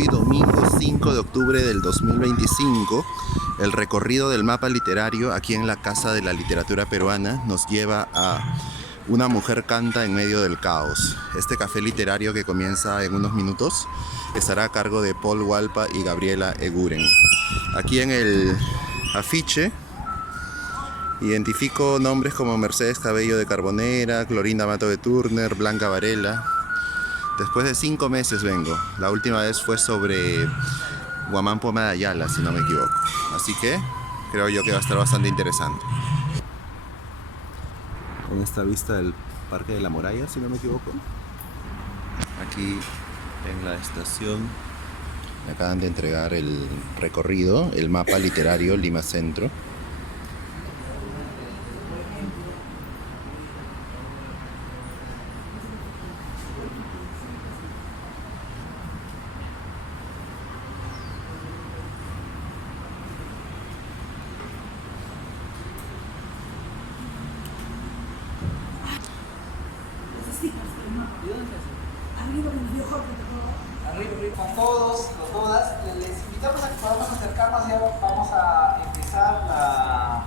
hoy domingo 5 de octubre del 2025, el recorrido del mapa literario aquí en la Casa de la Literatura Peruana nos lleva a Una mujer canta en medio del caos. Este café literario que comienza en unos minutos estará a cargo de Paul Walpa y Gabriela Eguren. Aquí en el afiche identifico nombres como Mercedes Cabello de Carbonera, Clorinda Mato de Turner, Blanca Varela. Después de 5 meses vengo. La última vez fue sobre Guamán Poma de Ayala, si no me equivoco. Así que creo yo que va a estar bastante interesante. En esta vista del Parque de la Moralla, si no me equivoco. Aquí en la estación me acaban de entregar el recorrido, el mapa literario Lima Centro. Con todos o todas, les invitamos a que podamos acercarnos. Ya vamos a empezar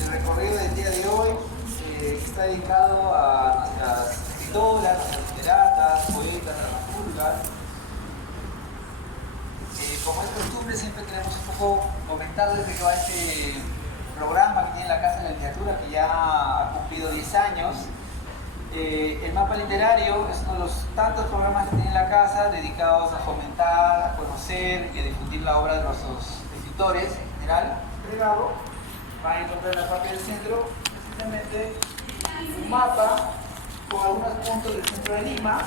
el recorrido del día de hoy, que está dedicado a nuestras escritoras, nuestras literatas, poetas, dramaturgas. Como es costumbre, siempre queremos un poco comentarles de qué va este programa que tiene la Casa de la Literatura, que ya ha cumplido 10 años. El mapa literario es uno de los tantos programas que tiene la casa dedicados a fomentar, a conocer y a difundir la obra de nuestros escritores en general. Entregado, van a encontrar en la parte del centro precisamente un mapa con algunos puntos del centro de Lima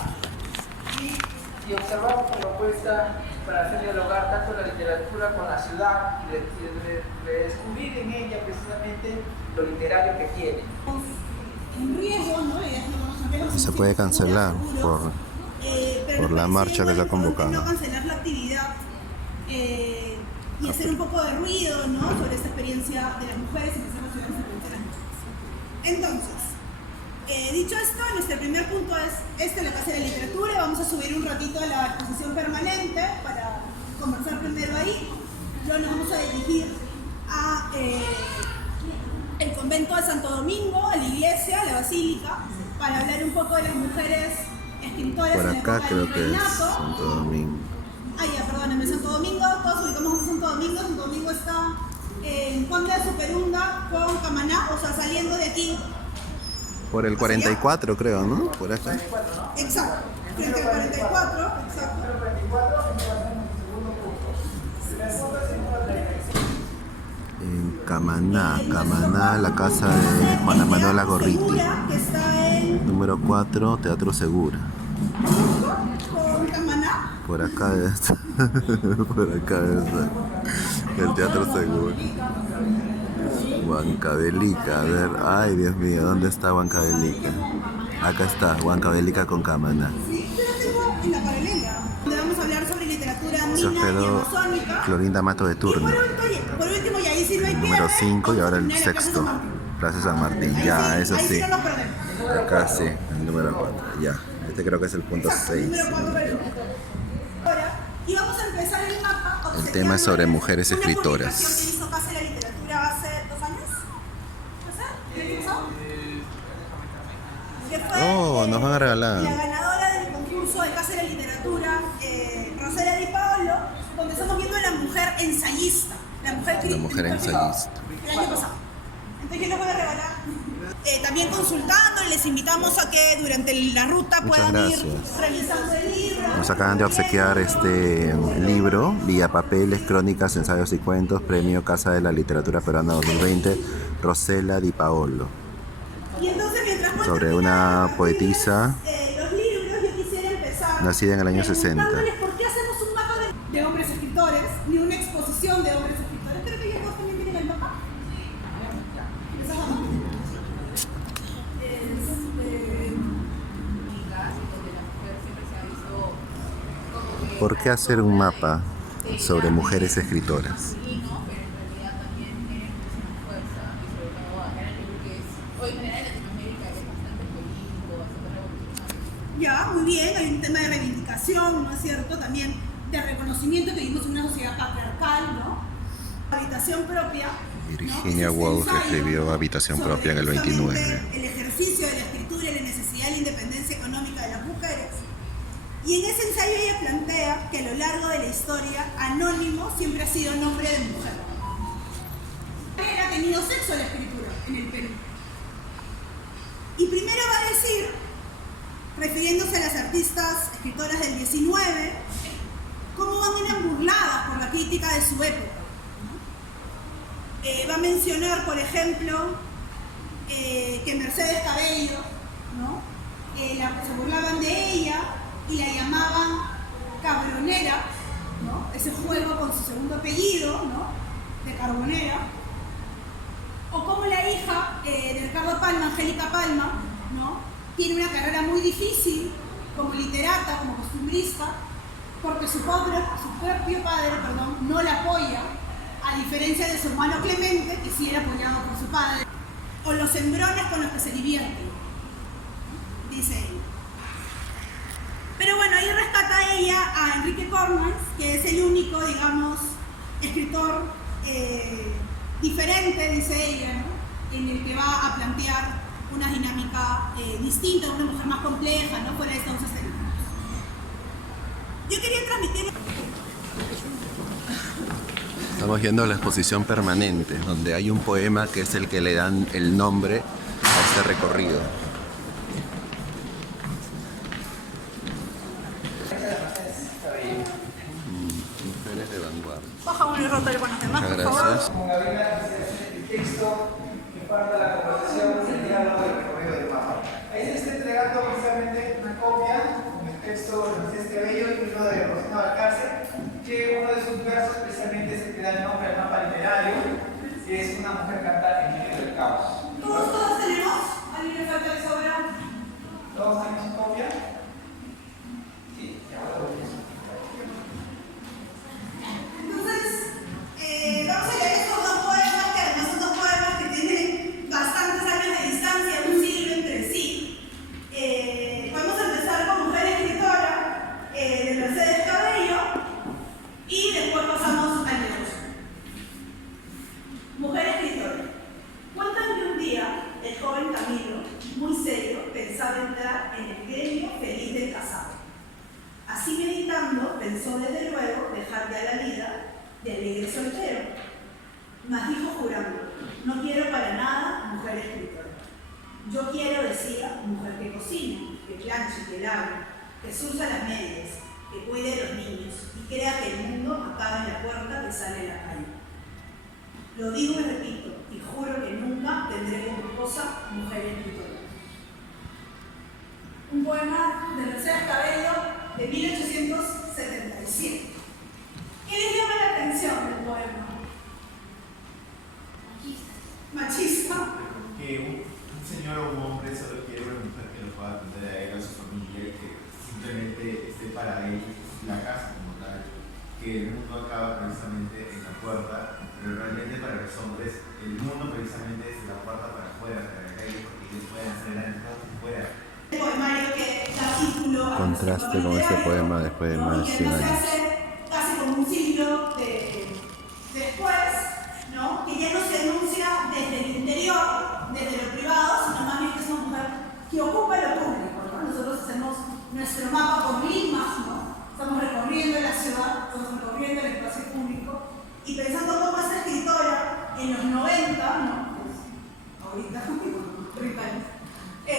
y observamos la propuesta para hacer dialogar tanto la literatura con la ciudad y de descubrir en ella precisamente lo literario que tiene. En riesgo, ¿no? Se puede cancelar por la marcha que se ha convocado. No cancelar la actividad y hacer un poco de ruido, ¿no? Sobre esta experiencia de las mujeres y que se ciudades de las mujeres. Entonces, dicho esto, nuestro primer punto es la Casa de la Literatura. Vamos a subir un ratito a la exposición permanente para conversar primero ahí. Luego nos vamos a dirigir a el convento de Santo Domingo, a la iglesia, a la basílica, para hablar un poco de las mujeres escritoras. Por en la acá época creo del que es virreinato. Santo Domingo. Ya, perdóname, Santo Domingo, todos ubicamos a Santo Domingo. Santo Domingo está en Juan de Superunda con Camaná, o sea, saliendo de aquí. Por el 44 creo, ¿no? Por acá. Exacto, frente al 44, exacto. En Camaná, la casa de Juana Manuela Gorriti. Que está en Número 4, Teatro Segura. con Camaná. Por acá debe estar. Por acá debe estar. El Teatro Segura. Huancavelica, a ver. Ay, Dios mío, ¿dónde está Huancavelica? Acá está, Huancavelica con Camaná. Sí, yo la tengo en la paralela. Donde vamos a hablar sobre literatura Se andina y hospedó amazónica. Clorinda Mato de Turner. Por último, y ahí sí no hay Número pierde, 5 y ahora el vamos a terminar en sexto. Plaza San Martín. Plaza San Martín. Ahí Ya, eso ahí sí. no nos perdemos. Acá sí, el número 4. Ya. Este creo que es el punto Exacto, 6. número 4 del ahora, y vamos a empezar el mapa. El tema es sobre mujeres una escritoras. publicación que hizo Casa de la Literatura hace 2 años. ¿El año pasado? Que fue, Oh, nos van a regalar. la ganadora del concurso de Casa de la Literatura, Rosela Di Paolo, donde estamos viendo a la mujer ensayista, la mujer ensayista. el año pasado. Entonces yo les voy a regalar. También consultando, les invitamos a que durante la ruta Muchas puedan ir gracias. revisando el libro. Nos acaban de obsequiar este libro, Vía Papeles, Crónicas, Ensayos y Cuentos, Premio Casa de la Literatura Peruana 2020, Rosela Di Paolo. Y entonces, mientras muestran Sobre una poetisa los libros, yo quisiera empezar nacida en el año 60. preguntándoles por qué hacemos un mapa de hombres escritores, ni una exposición de hombres escritores. Creo que ellos dos también tienen el mapa. Empezamos. ¿Por qué hacer un mapa sobre mujeres escritoras? Ya, muy bien, hay un tema de reivindicación, ¿no es cierto? También de reconocimiento que vivimos en una sociedad patriarcal, ¿no? Habitación propia. Virginia ¿no? Woolf Ensayo escribió Habitación sobre propia en el justamente 29. el ejercicio de la escritura y la necesidad de la independencia económica de las mujeres. Y en ese ensayo ella plantea que a lo largo de la historia, anónimo siempre ha sido nombre de mujer. Ha tenido sexo la escritura en el Perú. Y primero va a decir, refiriéndose a las artistas escritoras del 19, cómo eran burladas por la crítica de su época. Va a mencionar, por ejemplo, que Mercedes Cabello, ¿no? Se burlaban de ella y la llamaban cabronera, ¿no? Ese juego con su segundo apellido, ¿no? De Carbonera. O como la hija de Ricardo Palma, Angélica Palma, ¿no? Tiene una carrera muy difícil como literata, como costumbrista, porque su propio padre, no la apoya, a diferencia de su hermano Clemente, que sí era apoyado por su padre. O los hembrones con los que se divierten, dice ella. Pero bueno, ahí rescata ella a Enrique Cornwell, que es el único, digamos, escritor diferente, dice ella, ¿no? En el que va a plantear una dinámica distinta, una mujer más compleja, ¿no? Fuera de estos escenarios. Yo quería transmitir... Estamos viendo la exposición permanente, donde hay un poema que es el que le dan el nombre a este recorrido. Mujeres de vanguardia. Baja un error con los demás, Muchas por favor. gracias. Como Gabriela, el texto que parte de la conversación, el diálogo del recorrido del mapa. Ahí se está entregando precisamente una copia con el texto de Mercedes Cabello y uno de Rosina Balcarce, que uno de sus versos precisamente es el que da el nombre al mapa literario, que es una mujer cantar en medio del caos. ¿Todos tenemos? ¿Alguien le falta de sobra? ¿Todos tenemos su copia? Sí, ya lo voy a Entonces, vamos a leer estos dos poemas, que además son dos poemas que tienen bastantes años de distancia, un siglo entre sí. Podemos empezar con Mujer Escritora, de Mercedes Cabello, y después pasamos al negocio. Mujer Escritora. Cuentan que un día el joven Camilo, muy serio, pensaba entrar en el gremio feliz del casado. Así meditando, pensó desde luego dejar ya la vida de alegre soltero. Mas dijo jurando, no quiero para nada mujer escritora. Yo quiero, decía, mujer que cocine, que planche, que lave, que surza las medias, que cuide a los niños y crea que el mundo acaba en la puerta que sale a la calle. Lo digo y repito, y juro que nunca tendré como esposa mujer escritora. Un poema de Mercedes Cabello de 1877. ¿Qué les llama la atención del poema? Machista. Que un señor o un hombre solo quiere una mujer que lo pueda atender a él, a su familia y que simplemente esté para él la casa como tal. Que el mundo acaba precisamente en la puerta, pero realmente para los hombres el mundo precisamente es la puerta para afuera, para la calle, porque ellos pueden hacer algo fuera. El poemario que da título a Contraste con ese poema después de más de 100 años. años. Casi como un siglo después, ¿no? Que ya no se enuncia desde el interior, desde lo privado, sino más bien que es una mujer que ocupa lo público, ¿no? Nosotros hacemos nuestro mapa con limas, ¿no? Estamos recorriendo la ciudad, estamos recorriendo el espacio público y pensando cómo esta escritora en los 90, ¿no? Pues, ahorita, 30 años. Ya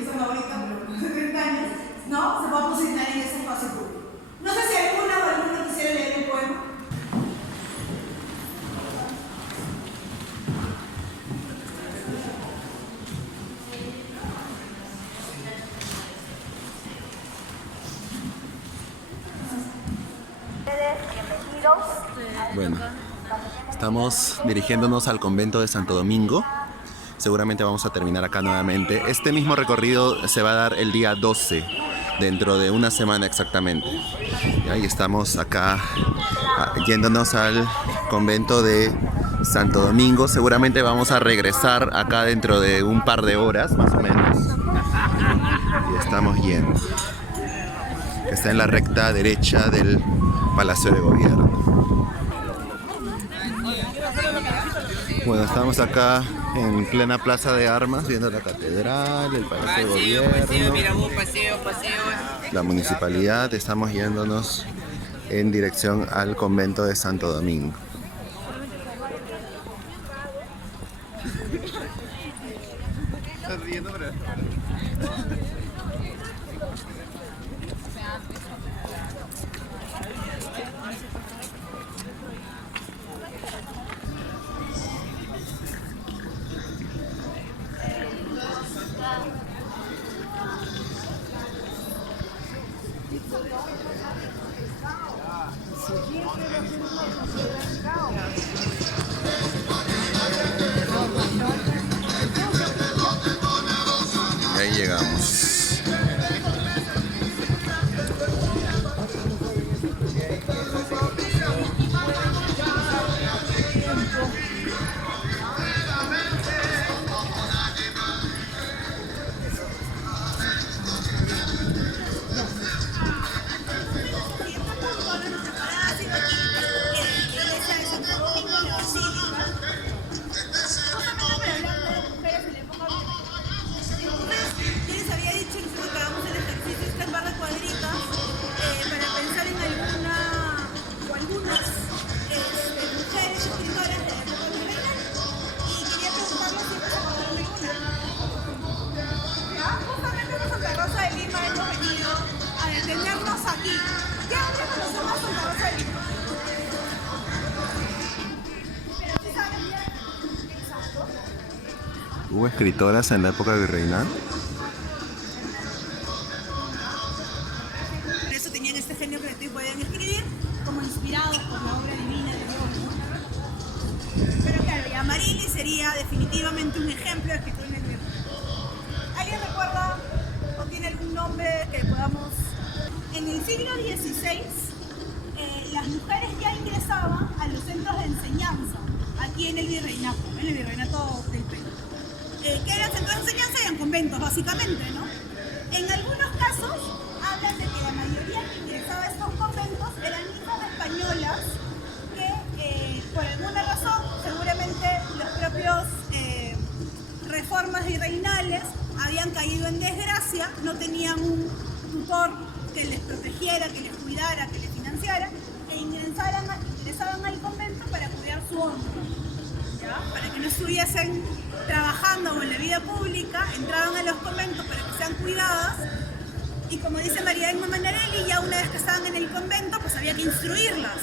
no son ahorita, pero hace 30 años, ¿no? Se va a posicionar en ese espacio público. No sé si alguna o alguno quisiera leer un poema. Bueno, estamos dirigiéndonos al convento de Santo Domingo. Seguramente vamos a terminar acá nuevamente. Este mismo recorrido se va a dar el día 12, dentro de una semana exactamente. Y ahí estamos acá yéndonos al convento de Santo Domingo. Seguramente vamos a regresar acá dentro de un par de horas, más o menos. Y estamos yendo. que está en la recta derecha del Palacio de Gobierno. Bueno, estamos acá en plena Plaza de Armas, viendo la catedral, el Palacio de Gobierno, la municipalidad. Estamos yéndonos en dirección al convento de Santo Domingo. Y ahí llegamos. ¿Hubo escritoras en la época virreinal? Por eso tenían este genio creativo y podían escribir como inspirados por la obra divina de Dios. Pero claro, ya Marilis sería definitivamente un ejemplo de escritura en el virrey. ¿Alguien recuerda o tiene algún nombre que podamos...? En el siglo XVI, las mujeres ya ingresaban a los centros de enseñanza, aquí en el virreinato del Perú. Que eran centros de enseñanza y eran conventos, básicamente, ¿no? En algunos casos hablan de que la mayoría que ingresaba a estos conventos eran hijas de españolas que, por alguna razón, seguramente los propios reformas virreinales habían caído en desgracia, no tenían un tutor que les protegiera, que les cuidara, que les financiara, e ingresaban al convento para cuidar su honra, ¿ya? Para que no estuviesen trabajando o en la vida pública, entraban a los conventos para que sean cuidadas, y como dice María Emma Manarelli, ya una vez que estaban en el convento, pues había que instruirlas.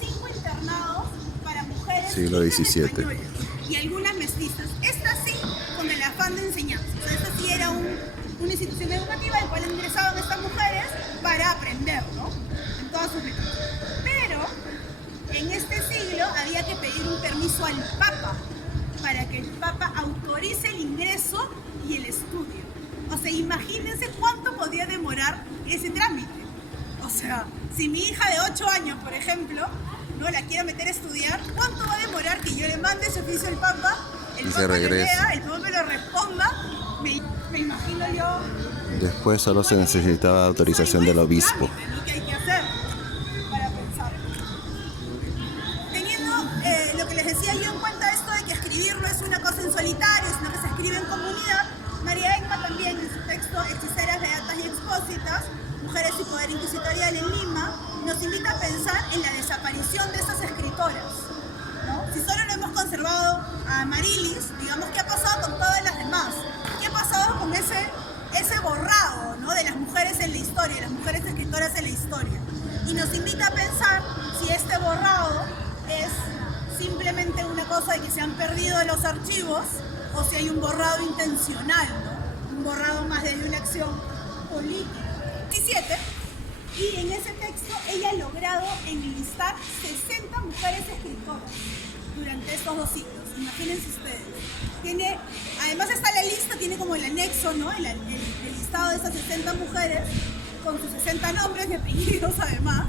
5 internados para mujeres Siglo XVII. españolas y algunas mestizas. Esta sí, con el afán de enseñanza. O sea, esta sí era una institución educativa en la cual ingresaban estas mujeres para aprender, ¿no? En todas sus letras. Pero en este siglo había que pedir un permiso al Papa para que el Papa autorice el ingreso y el estudio. O sea, imagínense cuánto podía demorar ese trámite. O sea, si mi hija de 8 años, por ejemplo, no la quiero meter a estudiar, ¿cuánto va a demorar que yo le mande ese oficio al Papa? El Papa lo lea, el Papa me lo responda. Me imagino yo. Después solo se necesitaba autorización del obispo. ¿Qué hay que hacer para pensar? Teniendo lo que les decía yo en cuenta, esto de que escribir no es una cosa en solitario, sino que se escribe en comunidad, María Egma también en su texto Hechiceras, Beatas y Expósitas, Mujeres y Poder Inquisitorial en Lima, nos invita a pensar en la desaparición de esas escritoras, ¿no? Si solo no hemos conservado a Marilis, digamos, ¿qué ha pasado con todas las demás? ¿Qué ha pasado con ese borrado, ¿no? De las mujeres en la historia, las mujeres escritoras en la historia? Y nos invita a pensar si este borrado es simplemente una cosa de que se han perdido de los archivos o si hay un borrado intencional, ¿no? Un borrado más desde una acción política. 17. Y en ese texto ella ha logrado enlistar 60 mujeres escritoras durante estos 2 siglos. Imagínense ustedes. Además está la lista, tiene como el anexo, ¿no? El listado de esas 60 mujeres con sus 60 nombres y apellidos además.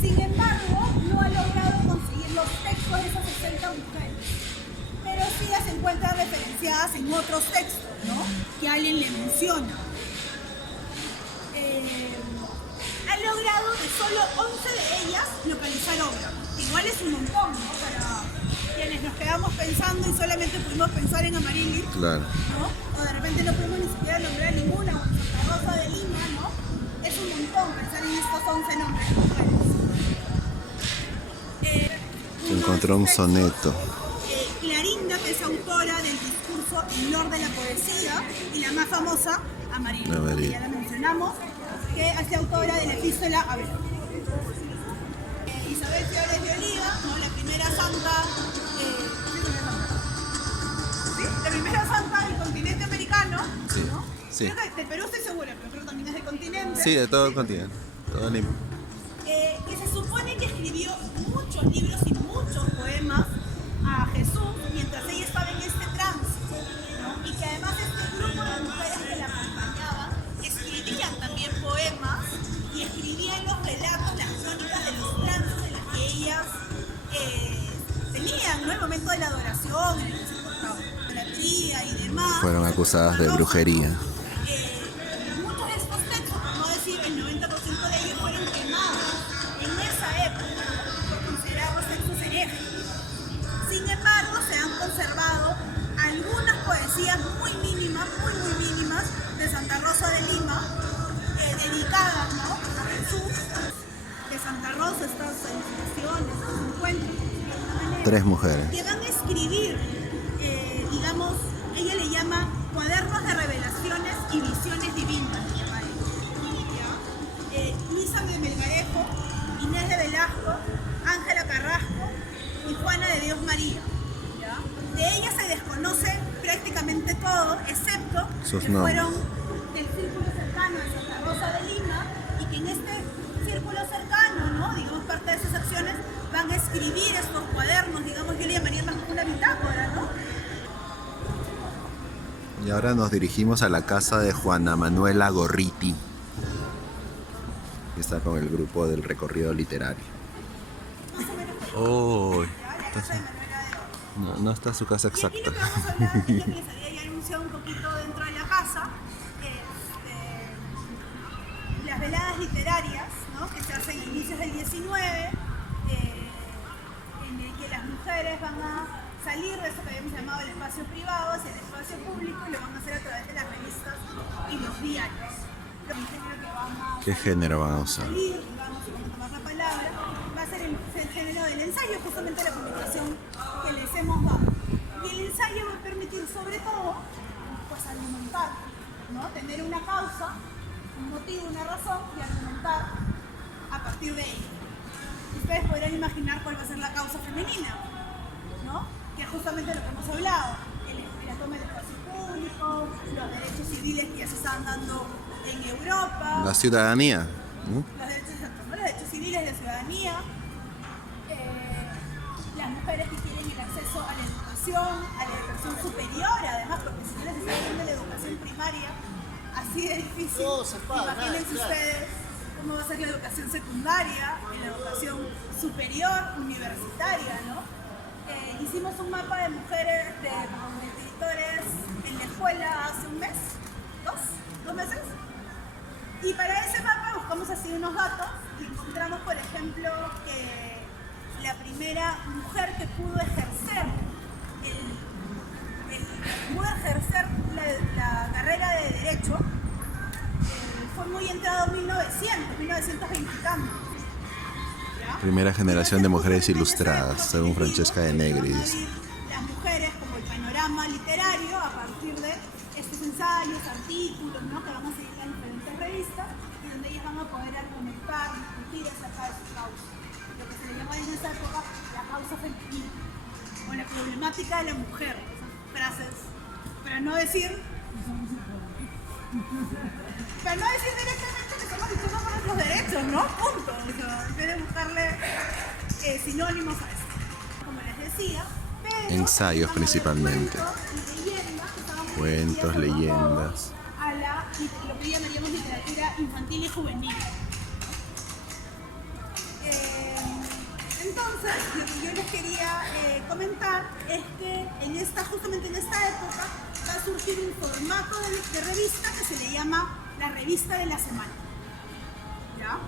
Sin embargo, no ha logrado conseguir los textos de esas 60 mujeres. Pero sí las encuentra referenciadas en otros textos, ¿no? Que alguien le menciona. de solo 11 de ellas localizar obra. Igual es un montón, ¿no? Para quienes nos quedamos pensando y solamente pudimos pensar en Amarili, Claro. ¿no? O de repente no pudimos ni siquiera nombrar ninguna, o en Santa Rosa de Lima, ¿no? Es un montón pensar en estos 11 nombres de mujeres. Se encontró un soneto. Clarinda, que es autora del discurso El Lord de la Poesía, y la más famosa, Amarili, que ya la mencionamos, que es autora de la epístola a Belén. Isabel Flores de Oliva, ¿no? La primera santa, ¿sí? La primera santa del continente americano, Sí, ¿no? sí. Creo que de Perú estoy segura, pero creo que también es del continente. Sí, de todo el continente. Todo Lima. Que se supone que escribió muchos libros y muchos poemas a Jesús mientras ella estaba en este trance, ¿no? Y que además este grupo de mujeres que la acompañaban escribían también poemas y escribían los relatos, las crónicas de los trances en las que ellas tenían, ¿no? El momento de la adoración, en el que se encontraban la tía y demás. Fueron acusadas de brujería. Muchos de estos textos, por no decir el 90% de ellos, fueron quemados en esa época por considerarlos textos herejes. Sin embargo, se han conservado algunas poesías muy mínimas de Santa Rosa de Lima, dedicadas, ¿no? A Jesús. De Santa Rosa, estas ilustraciones, estos encuentros, de alguna manera, 3 mujeres. que van a escribir, digamos, ella le llama cuadernos de revelaciones y visiones divinas, le llama ella. Luisa de Melgarejo, Inés de Velasco, Ángela Carrasco y Juana de Dios María. ¿Ya? De ellas se desconoce prácticamente todo, excepto Sus que nombres. fueron del círculo cercano de Santa Rosa de Lima y que en este círculo cercano, ¿no? Digamos, parte de sus acciones van a escribir estos cuadernos, digamos, yo le llamaría más como una bitácora, ¿no? Y ahora nos dirigimos a la casa de Juana Manuela Gorriti, que está con el grupo del recorrido literario. Más o menos Oh, ya, la casa de Manuela de Oro. no está su casa Y aquí exacta. lo que vamos a hablar es lo que les había ya anunciado un poquito dentro de la casa, las veladas literarias, ¿no? Que se hacen a inicios del 19, en el que las mujeres van a salir de eso que habíamos llamado el espacio privado hacia el espacio público y lo van a hacer a través de las revistas y los diarios. Lo que van a ¿Qué género van a usar? salir, vamos a tomar la palabra, va a ser el género del ensayo, justamente la publicación que les hemos dado. Y el ensayo va a permitir sobre todo, pues argumentar, ¿no? Tener una causa, un motivo, una razón y argumentar a partir de ello. Ustedes podrán imaginar cuál va a ser la causa femenina, ¿no? Que es justamente lo que hemos hablado, la toma del espacio público, los derechos civiles que ya se están dando en Europa, La ciudadanía. ¿No? los derechos civiles de ciudadanía, las mujeres que quieren el acceso a la educación superior, además, porque si no les está dando la educación primaria, así de difícil, imagínense ustedes cómo va a ser la educación secundaria, la educación superior, universitaria, ¿no? Hicimos un mapa de mujeres, de escritores en la escuela hace un mes, ¿dos meses? Y para ese mapa buscamos así unos datos y encontramos, por ejemplo, que la primera mujer que pudo ejercer la carrera de Derecho fue muy entrado en 1920 y tantos. ¿Ya? Primera generación de mujeres ilustradas, Entonces, según Francesca de Negri. van a abrir las mujeres como el panorama literario a partir de estos ensayos, artículos, ¿no? Que van a seguir en las diferentes revistas y donde ellas van a poder argumentar, discutir acerca de sus causas. Lo que se le llama en esa época la causa femenina o la problemática de la mujer. Esas frases, para no decir directamente que estamos luchando por los derechos, ¿no? Punto. O sea, en vez de buscarle sinónimos a esto. Como les decía, pero Ensayos estamos principalmente. cuentos y leyendas que estaban Cuentos, dirigidas, sobre todo, leyendas. a lo que llamaríamos literatura infantil y juvenil. Entonces, lo que yo les quería comentar es que justamente en esta época va a surgir un formato de revista que se le llama la revista de la semana. ¿Ya?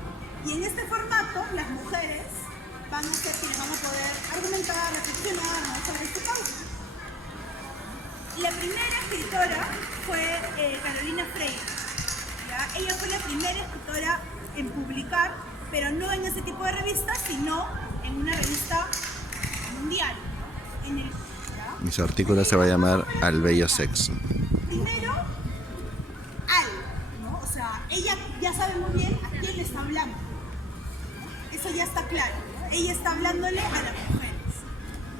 Y en este formato, las mujeres van a ser quienes van a poder argumentar, reflexionar, ¿no?, sobre este causa. La primera escritora fue Carolina Freire, ¿ya? Ella fue la primera escritora en publicar, pero no en ese tipo de revistas, sino en una revista mundial, ¿no? ¿Ya? Y su artículo se va a llamar Al bello sexo. Primero, ¿no? O sea, ella ya sabe muy bien a quién le está hablando. Eso ya está claro, ¿no? Ella está hablándole a las mujeres,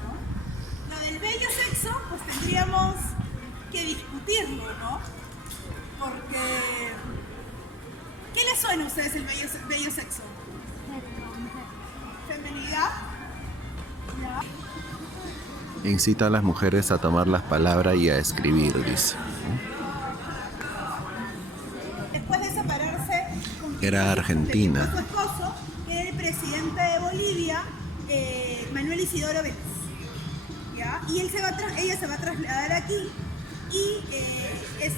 ¿no? Lo del bello sexo, pues tendríamos que discutirlo, ¿no? Porque... ¿qué les suena a ustedes el bello sexo? ¿Femenidad? ¿Ya? Incita a las mujeres a tomar las palabras y a escribir, dice. Después de separarse con Era argentina. su esposo, que era el presidente de Bolivia, Manuel Isidoro Vélez, ¿ya? Y ella se va a trasladar aquí y es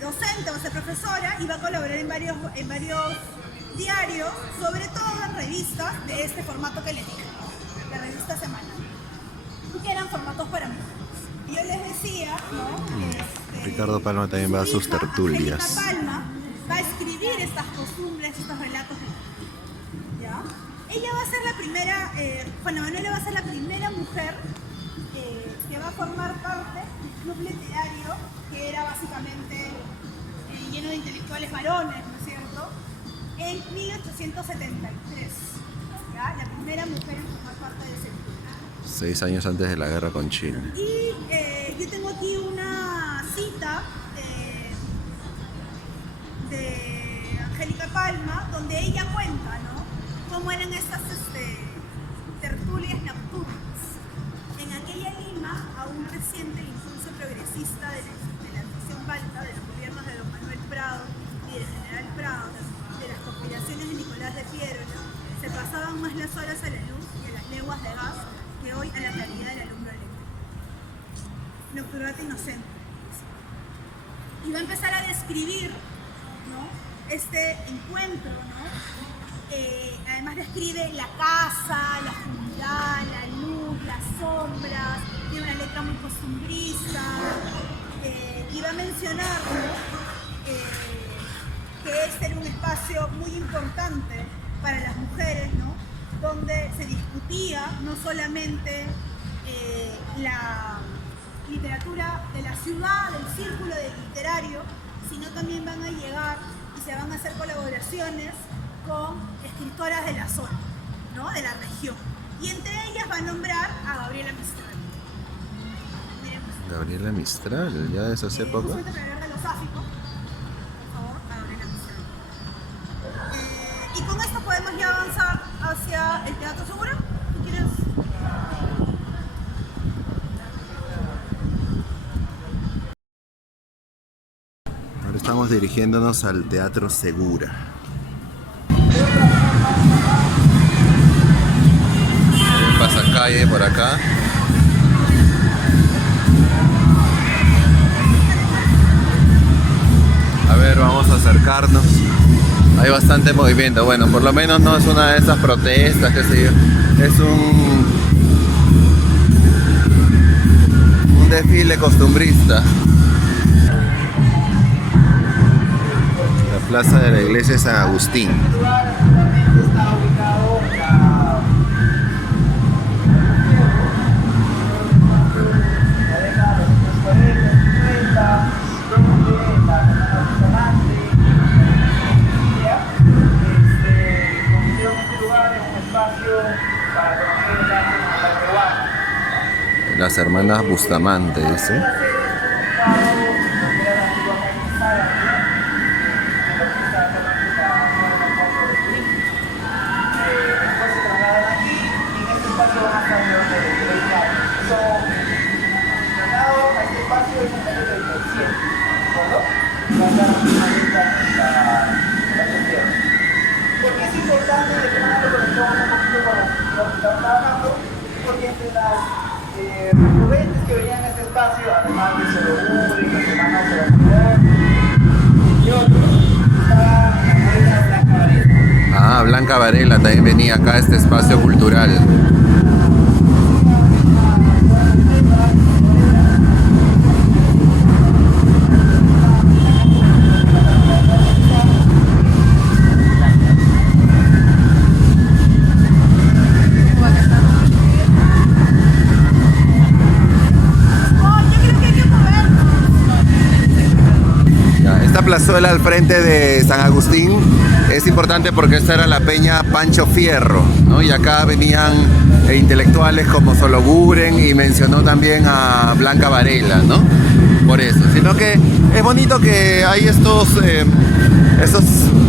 docente, va a ser profesora y va a colaborar en varios diarios, sobre todo en revistas de este formato que les dije, de revista semanal, que eran formatos para mujeres. Y yo les decía, ¿no? Ricardo Palma también va a sus tertulias. Angélica Palma va a escribir estas costumbres, estos relatos, ¿ya? Ella va a ser la primera, Juana Manuela va a ser la primera mujer que va a formar parte del club literario, que era básicamente lleno de intelectuales varones, ¿no es cierto?, en 1873, ¿ya? La primera mujer en formar parte de ese club. 6 años antes de la guerra con Chile. Y yo tengo aquí una cita de Angélica Palma, donde ella cuenta, ¿no?, cómo eran estas tertulias nocturnas. En aquella Lima, aún reciente el impulso progresista de la acción balta de los gobiernos de don Manuel Prado y del general Prado, de las conspiraciones de Nicolás de Piérola, se pasaban más las horas a la luz y a las leguas de gas que hoy a la claridad de la lumbre eléctrica. Nocturnata inocente. Y va a empezar a describir, ¿no?, este encuentro, ¿no? Además describe la casa, la oscuridad, la luz, las sombras, tiene una letra muy costumbrista, y va a mencionar, ¿no?, que este era un espacio muy importante para las mujeres, ¿no?, donde se discutía no solamente la literatura de la ciudad, del círculo del literario, sino también van a llegar y se van a hacer colaboraciones con escritoras de la zona, ¿no?, de la región. Y entre ellas va a nombrar a Gabriela Mistral. Miremos. Gabriela Mistral, ya es hace poco. Justamente para hablar de los sáficos, por favor, a Gabriela Mistral. Y con esto podemos ya avanzar hacia el Teatro Segura. ¿Tú quieres? Ahora estamos dirigiéndonos al Teatro Segura. Pasacalle por acá. A ver, vamos a acercarnos. Hay bastante movimiento. Bueno, por lo menos no es una de esas protestas, qué sé yo. Es un desfile costumbrista. La plaza de la iglesia de San Agustín. Está ubicado la década de los 40, 50, donde la Canal Bustamante convirtieron este lugar en un espacio para conocer el arte nacional peruano. Las hermanas Bustamante, dice. ¿Por qué es importante de que manera lo conectamos un poquito con lo que estamos trabajando? Porque entre las recurrentes que venían en este espacio, además de Soloburi, que se llama Soloburi y otros, estaba la abuela Blanca Varela. Ah, Blanca Varela también venía acá a este espacio cultural. Esta plazuela al frente de San Agustín es importante porque esta era la peña Pancho Fierro, ¿no? Y acá venían intelectuales como Sologuren, y mencionó también a Blanca Varela, ¿no? Por eso, sino que es bonito que hay estos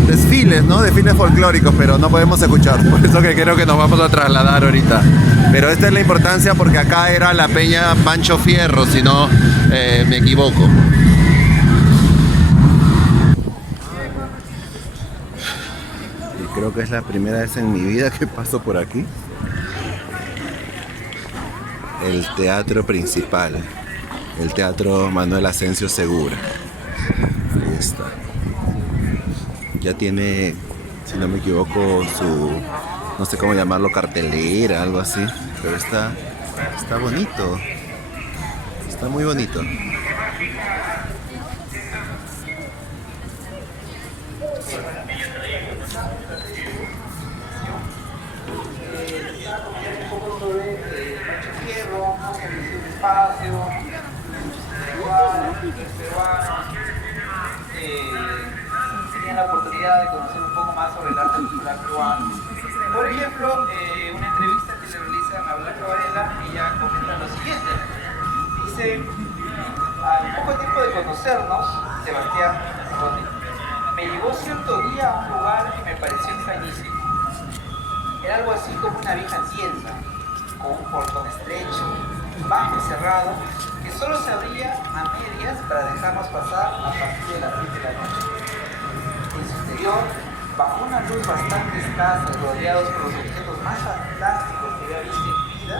desfiles, ¿no? Desfiles folclóricos, pero no podemos escuchar, por eso que creo que nos vamos a trasladar ahorita. Pero esta es la importancia porque acá era la peña Pancho Fierro, si no me equivoco. Creo que es la primera vez en mi vida que paso por aquí. El teatro principal, el Teatro Manuel Asensio Segura. Ahí está. Ya tiene, si no me equivoco, su, no sé cómo llamarlo, cartelera, algo así. Pero está bonito. Está muy bonito. Tenían la oportunidad de conocer un poco más sobre el arte popular peruano. Por ejemplo, una entrevista que le realizan a Blanca Varela, ella comenta lo siguiente. Dice, al poco tiempo de conocernos, Sebastián me llevó cierto día a un lugar que me pareció extrañísimo. Era algo así como una vieja tienda, con un portón estrecho, bajo y cerrado, que solo se abría a medias para dejarnos pasar a partir de las 7 de la noche. En su interior, bajo una luz bastante escasa y rodeados por los objetos más fantásticos que había visto en mi vida,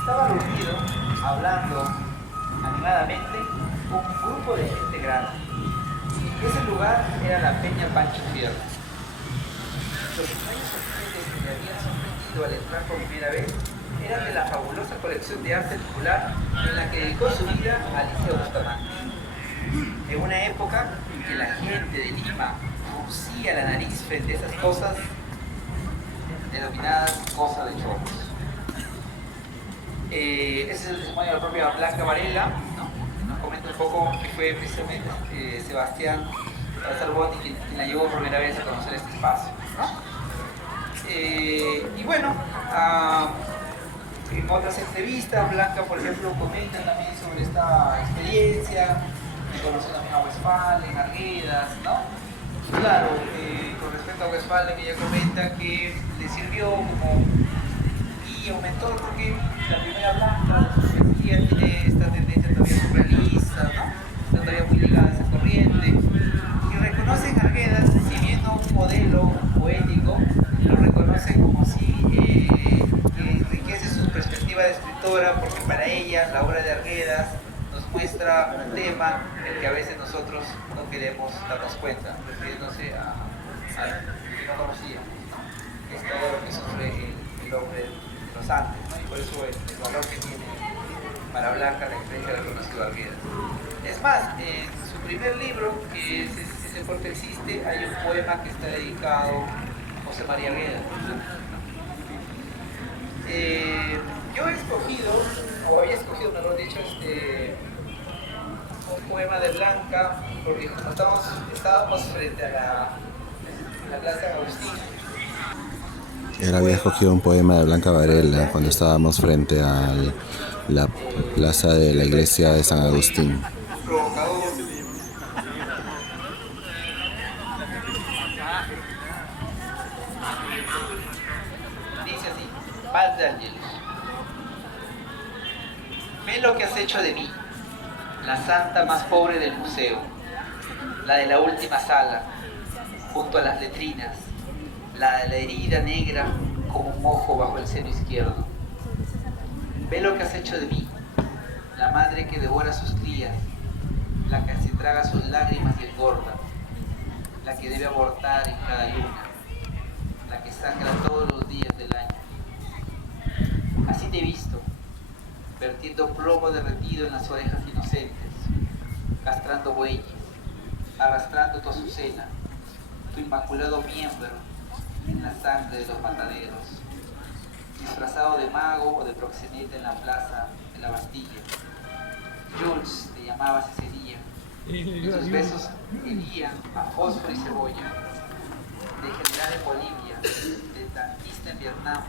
estaba reunido, hablando animadamente, con un grupo de gente grande. Ese lugar era la Peña Pancho Fierro. Los extraños objetos que me habían sorprendido al entrar por primera vez eran de la fabulosa colección de arte popular en la que dedicó su vida Alicia Bustamante. En una época en que la gente de Lima fruncía la nariz frente a esas cosas denominadas cosas de chorros. Ese es el testimonio de la propia Blanca Varela, ¿no? Nos comenta un poco que fue precisamente Sebastián Salboni quien la llevó por primera vez a conocer este espacio, ¿no? Y bueno, en otras entrevistas, Blanca, por ejemplo, comenta también sobre esta experiencia, conoció también a Westphalen, Arguedas, ¿no? Y claro, con respecto a Westphalen, ella comenta que le sirvió como guía, un mentor, porque la primera Blanca, su poesía tiene esta tendencia todavía surrealista, ¿no? Está todavía muy ligada a esa corriente. Y reconoce en Arguedas, si bien no un modelo poético, lo reconoce como si que enriquece su perspectiva de escritora, porque para ella la obra de Arguedas nos muestra un tema del que a veces nosotros no queremos darnos cuenta, refiriéndose a que no conocíamos, ¿no? Es todo lo que sufre el hombre de los Andes, ¿no? Y por eso el valor que tiene para Blanca la experiencia de haber conocido a Arguedas. Es más, en su primer libro, que es Ese Fuerte Existe, hay un poema que está dedicado a José María Arguedas. Yo he escogido, o había escogido, mejor dicho, un poema de Blanca, porque como estábamos frente a la Plaza Agustín. Él había escogido un poema de Blanca Varela cuando estábamos frente a la plaza de la iglesia de San Agustín. Provocador. Dice así, Paz de Ángeles. Ve lo que has hecho de mí, la santa más pobre del museo, la de la última sala, junto a las letrinas, la de la herida negra como un ojo bajo el seno izquierdo. Ve lo que has hecho de mí, la madre que devora sus crías, la que se traga sus lágrimas y engorda, la que debe abortar en cada luna. sangra todos los días del año. Así te he visto, vertiendo plomo derretido en las orejas inocentes, castrando bueyes, arrastrando tu azucena, tu inmaculado miembro en la sangre de los mataderos, disfrazado de mago o de proxeneta en la plaza de la Bastilla. Jules te llamabas ese día, y tus besos herían a fósforo y cebolla, de general en Bolivia, de tanquista en Vietnam,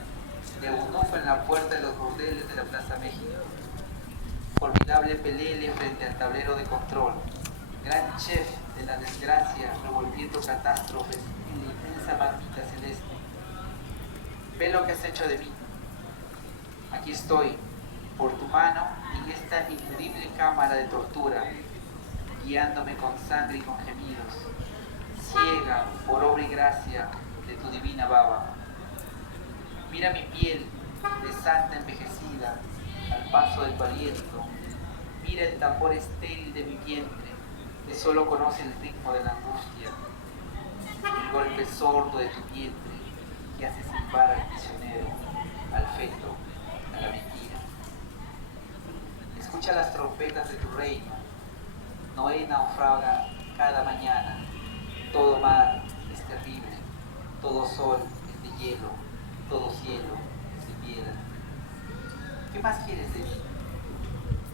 de eunuco en la puerta de los burdeles de la Plaza México. Formidable pelele frente al tablero de control, gran chef de la desgracia revolviendo catástrofes en la inmensa maquinita celeste. Ve lo que has hecho de mí. Aquí estoy, por tu mano, en esta increíble cámara de tortura, guiándome con sangre y con gemidos, ciega por obra y gracia de tu divina baba. Mira mi piel de santa envejecida al paso de tu aliento. Mira el tambor estéril de mi vientre, que solo conoce el ritmo de la angustia. El golpe sordo de tu vientre que hace silbar al prisionero, al feto, a la mentira. Escucha las trompetas de tu reino. Noé naufraga cada mañana. Todo mar es terrible. Todo sol es de hielo. Todo cielo es de piedra. ¿Qué más quieres de mí?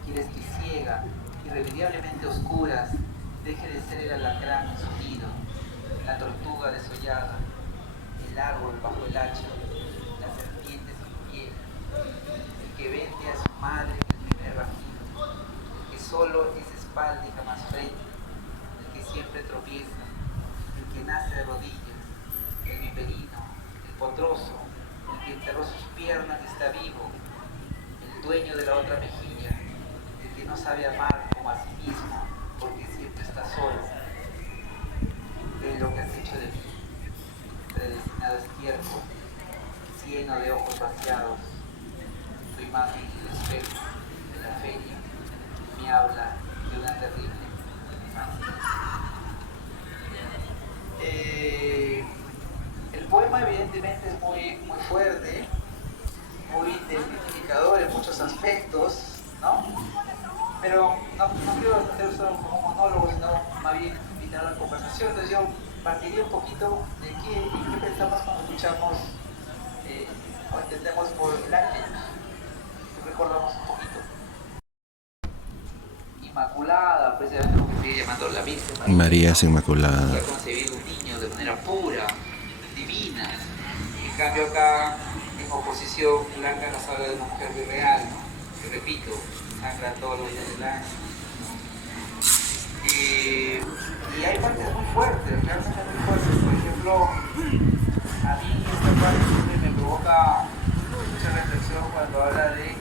¿Quieres que ciega, irremediablemente oscuras, deje de ser el alacrán en su nido, la tortuga desollada, el árbol bajo el hacha, la serpiente sin piel, el que vende a su madre en el primer bajido, el que solo es espalda y jamás frente, el que siempre tropieza, el que nace de rodillas, el viperino, el potroso, el que enterró sus piernas y está vivo, el dueño de la otra mejilla, el que no sabe amar como a sí mismo porque siempre está solo. Ve lo que has hecho de mí, predestinado estiércol, lleno de ojos vaciados. Tu imagen en el espejo de la feria me habla de una terrible infancia. El poema evidentemente es muy fuerte, muy identificador en muchos aspectos, ¿no? Pero no quiero hacer solo como un monólogo, sino más bien invitar a la conversación. Entonces yo partiría un poquito de qué pensamos cuando escuchamos o entendemos por el ángel. Recordamos un poquito. Inmaculada, precisamente lo que sigue llamando la Virgen María es Inmaculada. que ha concebido un niño de manera pura, divina. En cambio acá, en oposición, Blanca nos habla de una mujer virreal, ¿no? Que repito, sangra todos los días del año. Y hay partes muy fuertes, realmente muy fuertes. Por ejemplo, a mí esta parte siempre me provoca mucha reflexión cuando habla de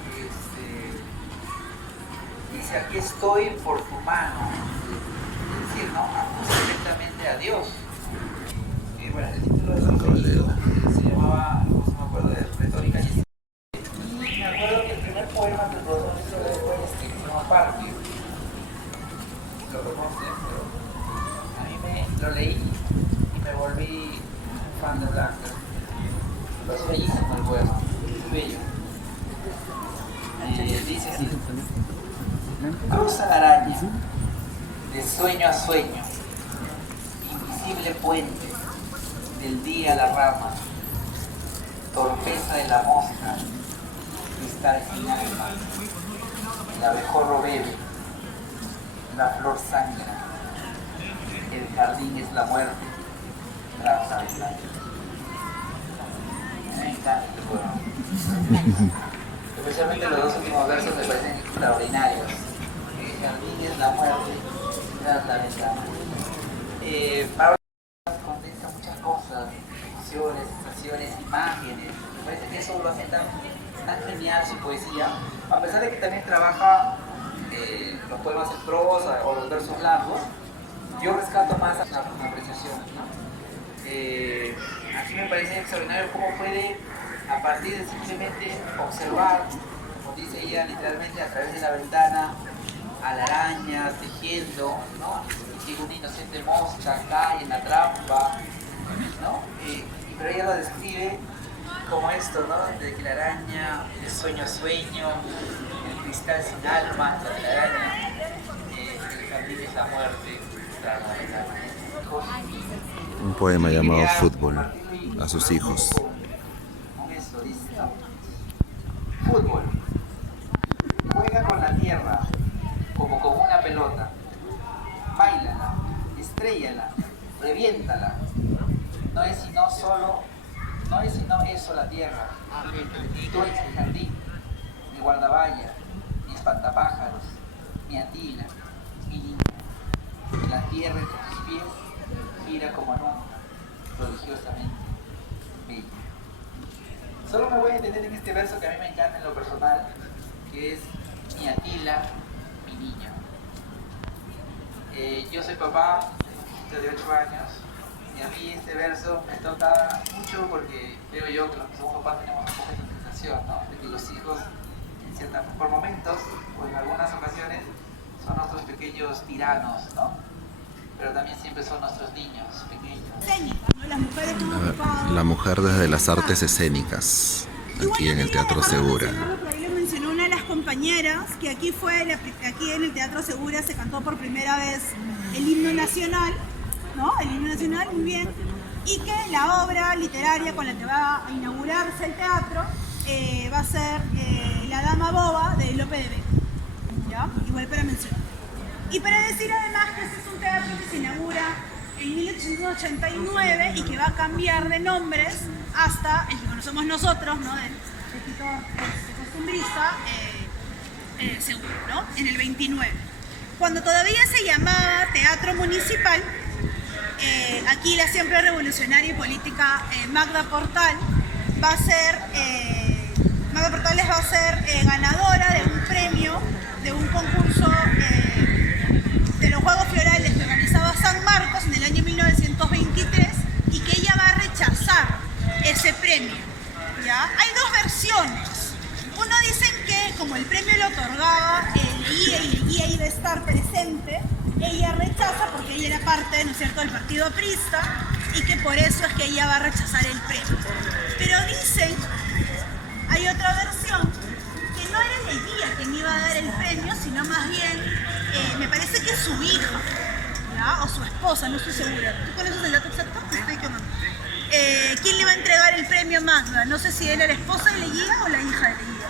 dice, aquí estoy por tu mano. Es decir, ¿no? Acusa directamente a Dios. Bueno, el título de su libro se llamaba, no me acuerdo, de Retórica y me acuerdo que el primer poema que el profesor fue se llama Parque. Lo conocen, pero a mí lo leí y me volví un fan de Blanca. Me pareció bellísimo el poema, muy bello. Dice así: cruza la araña, de sueño a sueño, invisible puente, del día a la rama, torpeza de la mosca, cristal sin alma, el abejorro bebe, la flor sangra, el jardín es la muerte, raza de sangre. Me encanta este poema. Especialmente los dos últimos versos me parecen extraordinarios. El jardín es la muerte, raza de sangre. Pablo condensa muchas cosas, emociones, sensaciones, imágenes. Me parece que eso lo hace tan genial su poesía, a pesar de que también trabaja los poemas en prosa o los versos largos. Yo rescato más una apreciación, ¿no? Aquí me parece extraordinario cómo puede, a partir de simplemente observar, como dice ella literalmente, a través de la ventana, a la araña tejiendo, ¿no? Y que una inocente mosca cae en la trampa, ¿no? Y pero ella lo describe como esto, ¿no? De que la araña, el sueño, el cristal sin alma, la telaraña, el jardín es la muerte, Un poema llamado Fútbol a sus hijos. Con eso dice, ¿no? Fútbol. Juega con la tierra como con una pelota. Báilala, estréllala, reviéntala. No es sino eso la tierra. Tú eres mi jardín, mi guardavalla, mi espantapájaros, mi atila, mi niña. La tierra entre tus pies gira como nunca, prodigiosamente bella. Solo me voy a detener en este verso que a mí me encanta en lo personal, que es mi Atila, mi niño. Yo soy papá de 8 años y a mí este verso me toca mucho porque veo yo que los que somos papás tenemos un poco de sensación, ¿no? De que los hijos por momentos o en algunas ocasiones son nuestros pequeños tiranos, ¿no? Pero también siempre son nuestros niños pequeños. Escénicas, ¿no? Las mujeres como ocupadas. La mujer desde las artes escénicas, aquí en el Teatro Segura. Por ahí lo mencionó una de las compañeras, que aquí en el Teatro Segura se cantó por primera vez el himno nacional, ¿no? El himno nacional, muy bien. Y que la obra literaria con la que va a inaugurarse el teatro va a ser La Dama Boba de Lope de Vega. ¿Ya? Igual para mencionar. Y para decir además que este es un teatro que se inaugura en 1889 y que va a cambiar de nombres hasta el que conocemos nosotros, ¿no? Del escritor costumbrista, Segura, ¿no? En el 29. Cuando todavía se llamaba Teatro Municipal, aquí la siempre revolucionaria y política Magda Portal va a ser, Magda Portales va a ser ganadora de un premio, de un concurso de los Juegos Florales que organizaba San Marcos en el año 1923 y que ella va a rechazar ese premio, ¿ya? Hay dos versiones. Uno dicen que como el premio lo otorgaba el guía iba a estar presente, ella rechaza porque ella era parte, ¿no es cierto?, del partido aprista y que por eso es que ella va a rechazar el premio. Pero dicen, hay otra versión, que no era el guía quien iba a dar el premio, sino más bien, me parece que su hija, ¿ya? O su esposa, no estoy segura. ¿Tú conoces el dato exacto? Estoy quemando. ¿Quién le va a entregar el premio a Magda? No sé si él era la esposa de Leguía o la hija de Leguía.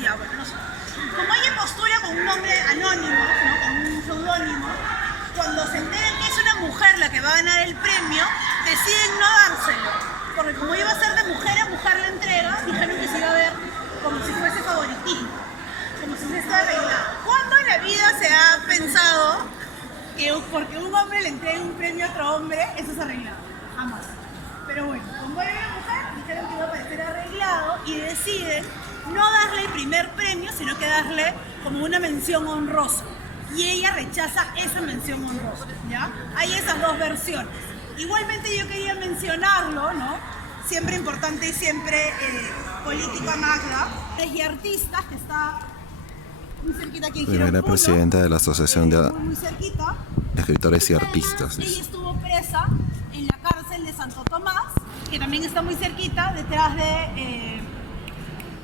Ya, bueno, no sé. Como ella postula con un nombre anónimo, ¿no? Con un seudónimo, cuando se enteran que es una mujer la que va a ganar el premio, deciden no dárselo. Porque como iba a ser de mujer a mujer la entrega, dijeron que se iba a ver como si fuese favoritismo, como si fuese arreglado. ¿Cuándo en la vida se ha pensado que porque un hombre le entregue un premio a otro hombre, eso es arreglado? Jamás. Pero bueno, como era una mujer, dijeron que iba a parecer arreglado y deciden no darle el primer premio, sino que darle como una mención honrosa. Y ella rechaza esa mención honrosa, ¿ya? Hay esas dos versiones. Igualmente yo quería mencionarlo, ¿no? Siempre importante y siempre política Magda. Y artistas que está muy cerquita aquí en Primera Girón Puno, presidenta de la Asociación de muy cerquita. Escritores y Además, Artistas. ella estuvo presa en la cárcel de Santo Tomás, que también está muy cerquita, detrás de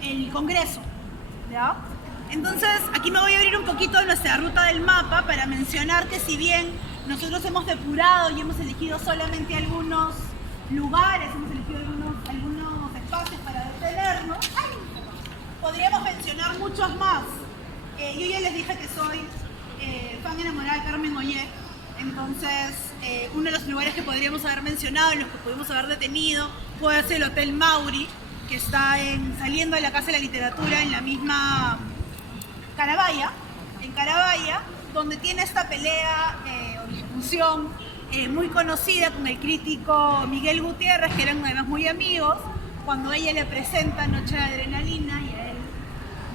el Congreso, ¿ya? Entonces, aquí me voy a abrir un poquito de nuestra ruta del mapa para mencionar que si bien nosotros hemos depurado y hemos elegido solamente algunos lugares, hemos elegido algunos espacios para detenernos, podríamos mencionar muchos más. Yo ya les dije que soy fan enamorada de Carmen Ollé, entonces uno de los lugares que podríamos haber mencionado, en los que pudimos haber detenido, puede ser el Hotel Mauri, que está saliendo de la Casa de la Literatura en la misma Carabaya, donde tiene esta pelea o discusión muy conocida con el crítico Miguel Gutiérrez, que eran además muy amigos, cuando ella le presenta Noche de Adrenalina y a él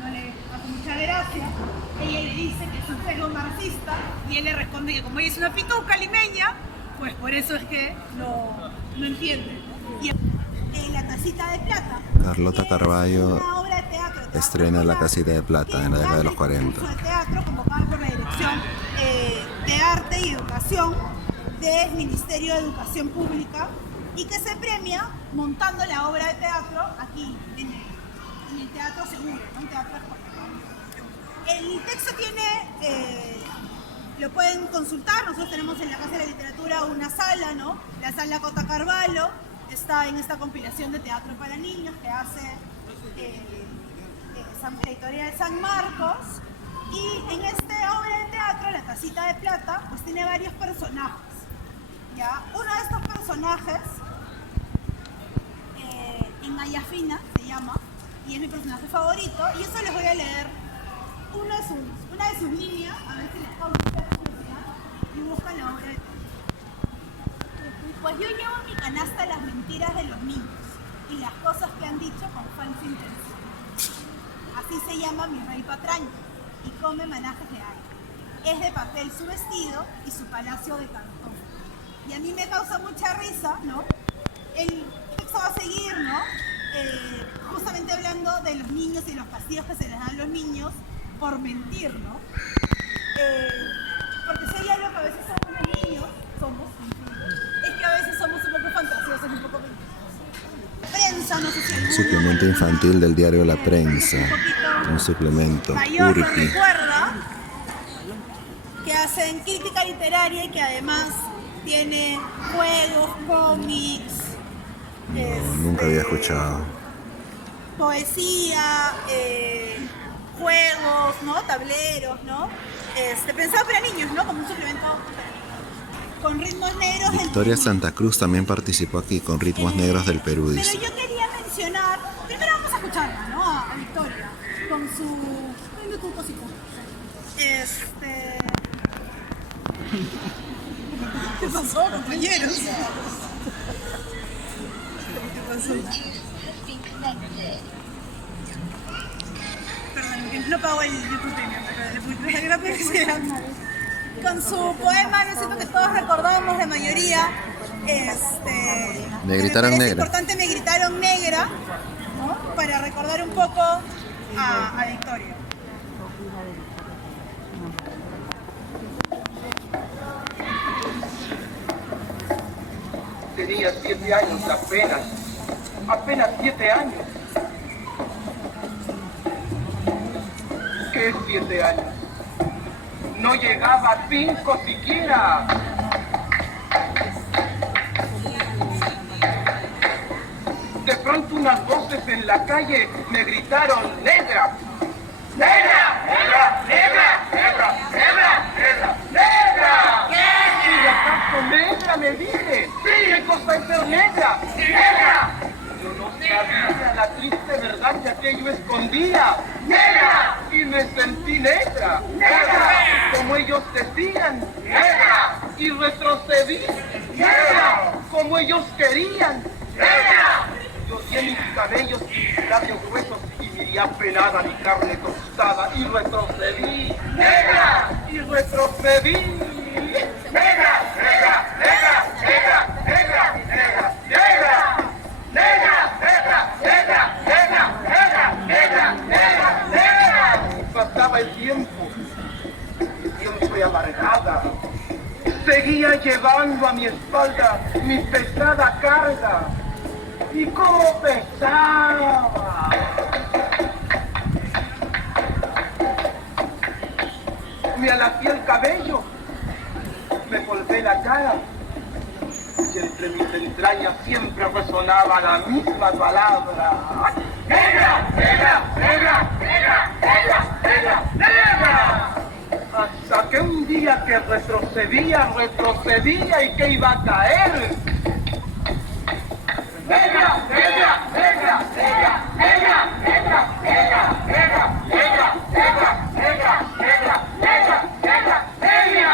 no le hace mucha gracia, ella le dice que es un cero marxista y él le responde que como ella es una pituca limeña, pues por eso es que no entiende. Y La Tacita de Plata. Carlota Carballo Una obra de teatro estrena La Casita de Plata en la década de los 40. Un curso de teatro convocado por la Dirección de Arte y Educación del Ministerio de Educación Pública y que se premia montando la obra de teatro aquí en el Teatro Seguro, ¿no? Un teatro escolar. El texto tiene, lo pueden consultar, nosotros tenemos en la Casa de la Literatura una sala, ¿no? La sala Cota Carvalho, está en esta compilación de teatro para niños que hace la editorial San Marcos, y en esta obra de teatro, La Tacita de Plata, pues tiene varios personajes, ¿ya? Uno de estos personajes, Enayafina se llama, y es mi personaje favorito, y eso les voy a leer una de sus líneas, a ver si les causa curiosidad, y buscan la obra de teatro. Pues yo llevo en mi canasta las mentiras de los niños y las cosas que han dicho con falsa intención. Así se llama mi rey patraño y come manajes de aire. Es de papel su vestido y su palacio de cartón. Y a mí me causa mucha risa, ¿no? El texto va a seguir, ¿no? Justamente hablando de los niños y los castigos que se les dan a los niños por mentir, ¿no? Porque si hay algo que a veces somos los niños, es que a veces somos un poco fantasiosos, un poco mentirosos. Prensa, no sé si alguno, Suplemento infantil del diario La Prensa. Un suplemento. mayor nos Urpi. recuerda que hacen crítica literaria y que además tiene juegos, cómics, Nunca había escuchado. poesía, juegos, ¿no? Tableros, ¿no? Pensado para niños, ¿no? Como un suplemento para niños. Con ritmos negros. Victoria Santa Cruz también participó aquí con Ritmos Negros del Perú, Pero dice. yo quería mencionar, primero vamos a escucharla, ¿no? A Victoria, con su... Prende tu cosito. ¿Qué pasó, compañeros? ¿Qué pasó? Perdón, que no pago el YouTube Premium, pero le salió la publicidad. Con su poema, no siento que todos recordamos, la mayoría. Me gritaron parece negra. Importante, me gritaron negra, ¿no? Para recordar un poco a Victoria. Tenía 7 años apenas 7 años. ¿Qué 7 años? No llegaba a 5 siquiera. De pronto unas voces en la calle me gritaron ¡negra! ¡Negra! ¡Negra! ¡Negra! ¡Negra! ¡Negra! ¡Negra! ¡Negra! ¿Y acaso negra? Me dije. ¿Qué cosa es ser negra? ¡Negra! Yo no sabía la triste verdad que aquello escondía. ¡Negra! Y me sentí negra. ¡Negra! Como ellos decían. ¡Negra! Y retrocedí. ¡Negra! Como ellos querían. ¡Negra! Yo di mis cabellos y mis labios gruesos y miré apenada mi carne tostada y retrocedí. ¡Negra! Y retrocedí. ¡Negra! ¡Negra! ¡Negra! ¡Negra! ¡Negra! ¡Negra! ¡Negra! ¡Negra! ¡Negra! ¡Negra! ¡Negra! ¡Negra! ¡Negra! ¡Negra! ¡Negra! Pasaba el tiempo y amargada. Seguía llevando a mi espalda mi pesada carga. ¡Y cómo pesaba! Me alacié el cabello, me volvé la cara, y entre mis entrañas siempre resonaba la misma palabra. ¡Negra! ¡Negra! ¡Negra! ¡Negra! ¡Negra! ¡Negra! ¡Negra! Hasta que un día que retrocedía y que iba a caer. ¡Negra! ¡Negra! ¡Negra! ¡Negra! ¡Negra! ¡Negra! ¡Negra! ¡Negra! ¡Negra! ¡Negra! ¡Negra! ¡Negra! ¡Negra! ¡Negra! ¡Negra!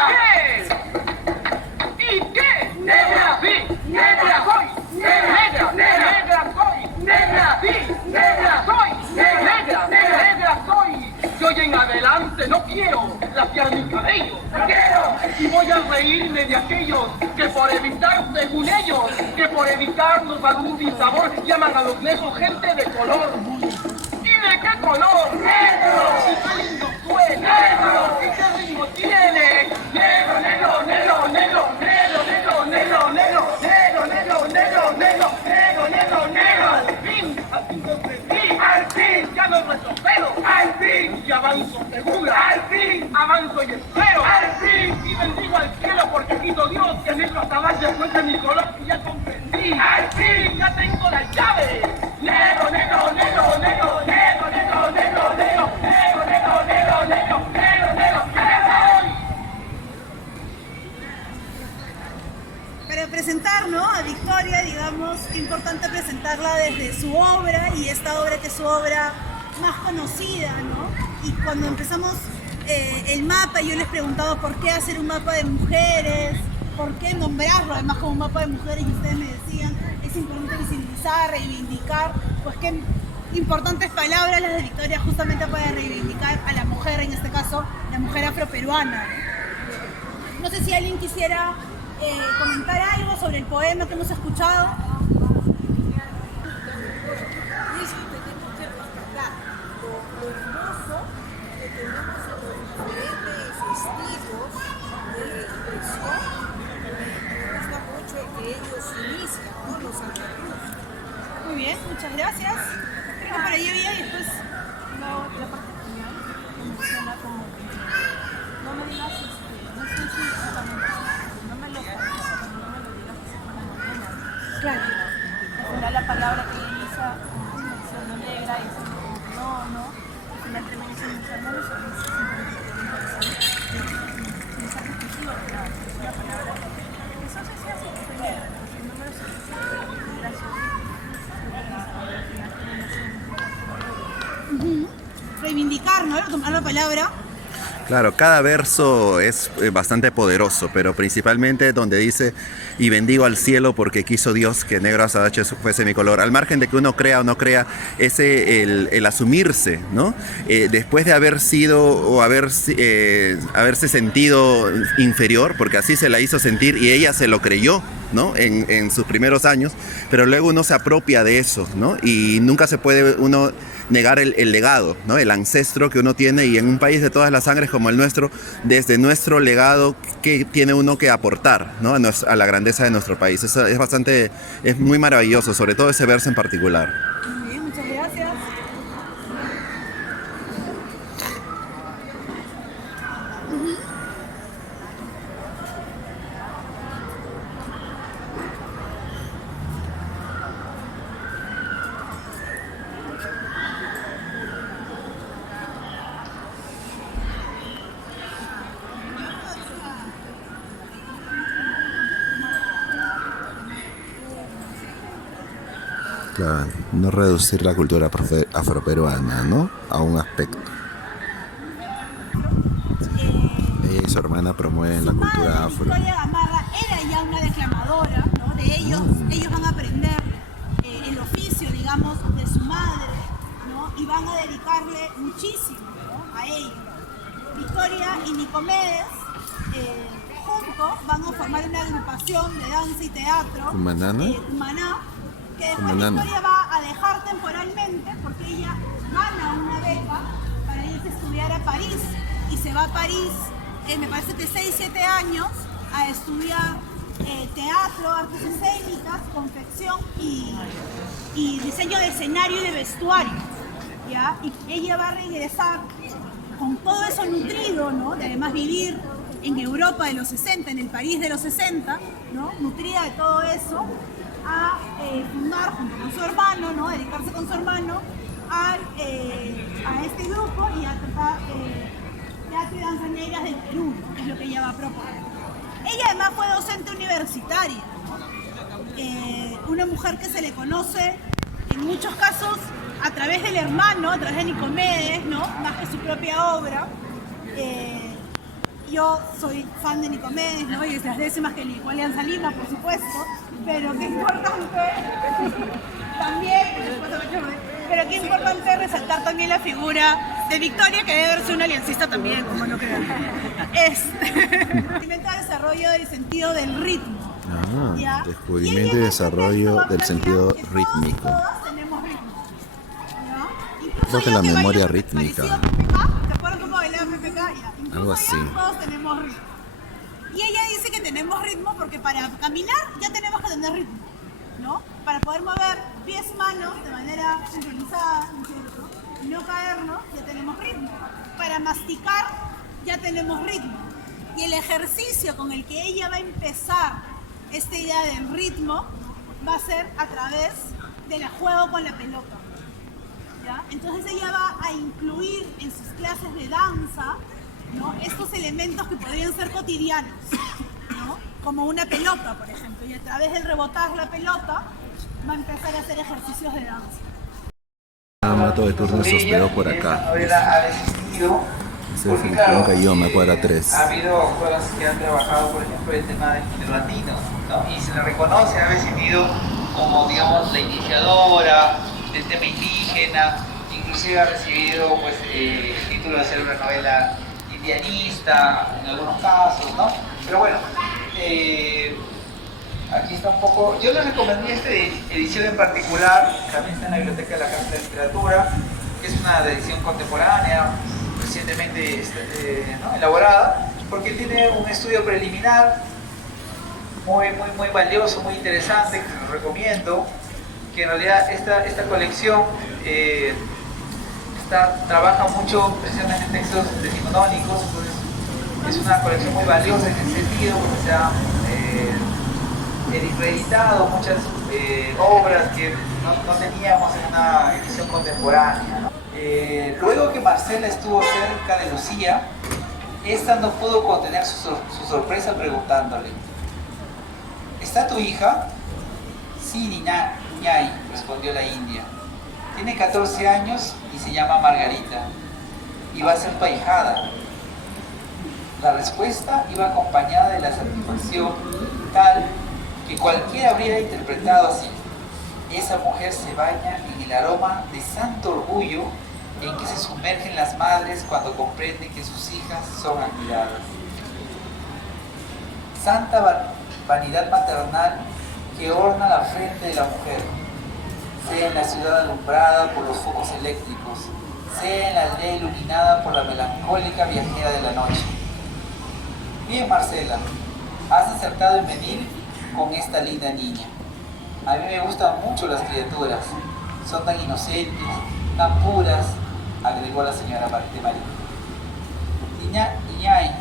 ¿Qué? ¿Y qué? ¡Negra! ¡Sí! ¡Negra soy! ¡Negra! ¡Negra soy! ¡Negra! ¡Sí! ¡Negra soy! ¡Negra! ¡Negra soy! Y hoy en adelante no quiero laciar mi cabello. ¡Quiero! Y voy a reírme de aquellos que por evitar, según ellos, que por evitarnos algún sinsabor llaman a los negros gente de color. ¿Y de qué color? ¡Negro! ¿Y qué lindo suena? ¡Negro! ¿Y qué ritmo tiene? ¡Negro, negro, negro, negro, negro, negro, negro, negro, negro, negro, negro, avanzo segura. Al fin avanzo y espero. Al fin y bendigo al cielo porque quito Dios que negro hasta valle fuese mi color y ya comprendí. Al fin ya tengo la llave. Negro, negro, negro, negro, negro, negro, negro, negro, negro, negro, negro, negro, negro, negro, negro. Para presentar, ¿no?, a Victoria, digamos, es importante presentarla desde su obra, y esta obra que es su obra más conocida, ¿no? Y cuando empezamos el mapa, yo les preguntaba por qué hacer un mapa de mujeres, por qué nombrarlo además como un mapa de mujeres, y ustedes me decían, es importante visibilizar, reivindicar, pues qué importantes palabras las de Victoria justamente para reivindicar a la mujer, en este caso, la mujer afroperuana. No sé si alguien quisiera comentar algo sobre el poema que hemos escuchado. Tenemos que rescatar lo hermoso que tenemos en los diferentes estilos de expresión. Me gusta mucho el que ellos inician, ¿no? Los Santa Cruz. Muy bien, muchas gracias. Creo que por ahí había, y después la parte final que menciona como que no me digas, no sé si exactamente, no me lo digas así como morena. Claro. Al final la palabra que ella usa siendo negra y siendo como que no, al final termina siendo mujer, no lo sé, mensaje exclusivo, pero es una palabra que eso se hace que soy negra, entonces no me lo sé, gracias. Reivindicar, ¿no? Tomar la palabra. Claro, cada verso es bastante poderoso, pero principalmente donde dice y bendigo al cielo porque quiso Dios que negro azabache fuese mi color. Al margen de que uno crea o no crea, el asumirse, ¿no? Después de haber sido o haberse sentido inferior, porque así se la hizo sentir y ella se lo creyó, ¿no? En sus primeros años, pero luego uno se apropia de eso, ¿no? Y nunca se puede uno negar el legado, ¿no? El ancestro que uno tiene, y en un país de todas las sangres como el nuestro, desde nuestro legado que tiene uno que aportar, ¿no? A la grandeza de nuestro país. Eso es muy maravilloso, sobre todo ese verso en particular. Muy bien, muchas gracias. Claro, no reducir la cultura afroperuana, ¿no? A un aspecto. Ella y su hermana promueven la cultura afro. Victoria Gamarra era ya una declamadora, ¿no? De ellos, ellos van a aprender el oficio, digamos, de su madre, ¿no? Y van a dedicarle muchísimo, ¿no?, a ellos. Victoria y Nicomedes juntos van a formar una agrupación de danza y teatro, Cumaná, que después Victoria va a dejar temporalmente porque ella gana una beca para irse a estudiar a París, y se va a París, me parece que 6-7 años, a estudiar teatro, artes escénicas, confección y diseño de escenario y de vestuario, ¿ya? Y ella va a regresar con todo eso nutrido, ¿no? De además vivir en Europa de los 60, en el París de los 60, ¿no? Nutrida de todo eso, a fundar junto con su hermano, ¿no? Dedicarse con su hermano a este grupo y a tocar teatro y danzas negras del Perú, ¿no? Que es lo que ella va a proponer. Ella además fue docente universitaria, ¿no? Una mujer que se le conoce en muchos casos a través del hermano, a través de Nicomedes, ¿no? Más que su propia obra. Yo soy fan de Nicomedes, ¿no? Y de las décimas que le igual Alianza Lima, por supuesto, pero qué importante también, pero qué importante resaltar también la figura de Victoria, que debe ser una aliancista también, como no creo. Experimenta el desarrollo del sentido del ritmo. ¿Ya? Descubrimiento y desarrollo del sentido rítmico. Todas tenemos ritmo, ¿ya? Incluso Creo que yo la memoria bailo rítmica. parecido a PPK, ¿te acuerdas cómo bailaba PPK? Ya. Incluso Algo ya así. todos tenemos ritmo. Y ella dice que tenemos ritmo porque para caminar ya tenemos que tener ritmo, ¿no? Para poder mover pies y manos de manera sincronizada, ¿no es cierto? Y no caernos, ya tenemos ritmo. para masticar ya tenemos ritmo. Y el ejercicio con el que ella va a empezar esta idea del ritmo va a ser a través del juego con la pelota. ¿Ya? Entonces ella va a incluir en sus clases de danza, ¿no?, estos elementos que podrían ser cotidianos, ¿no?, como una pelota, por ejemplo, y a través del rebotar la pelota va a empezar a hacer ejercicios de danza. Mato de turno se hospedó por acá. Ha desistido. Ese es el Clínica Ioma, cuadra 3. Ha habido autoras que han trabajado, por ejemplo, el tema del género latino, ¿no? Y se le reconoce haber sido como, digamos, la iniciadora del tema indígena, inclusive ha recibido pues, el título de ser una novela indianista en algunos casos, ¿no? Pero bueno, aquí está un poco. Yo les recomendé esta edición en particular, también está en la biblioteca de la Casa de la Literatura, que es una edición contemporánea, recientemente ¿no?, elaborada, porque tiene un estudio preliminar muy valioso, muy interesante, que les recomiendo, que en realidad esta colección trabaja mucho precisamente en textos decimonónicos, entonces es una colección muy valiosa en ese sentido, porque se han reeditado muchas obras que no teníamos en una edición contemporánea, ¿no? Luego que Marcela estuvo cerca de Lucía, esta no pudo contener su sorpresa preguntándole: ¿está tu hija? Sí, Niñay, respondió la india. Tiene 14 años y se llama Margarita y va a ser tu ahijada. La respuesta iba acompañada de la satisfacción tal que cualquiera habría interpretado así: esa mujer se baña en el aroma de santo orgullo en que se sumergen las madres cuando comprenden que sus hijas son admiradas. Santa vanidad maternal que orna la frente de la mujer, sea en la ciudad alumbrada por los focos eléctricos, sea en la aldea iluminada por la melancólica viajera de la noche. Bien, Marcela, has acertado en venir con esta linda niña. A mí me gustan mucho las criaturas, son tan inocentes, tan puras, agregó la señora de María. Niñay,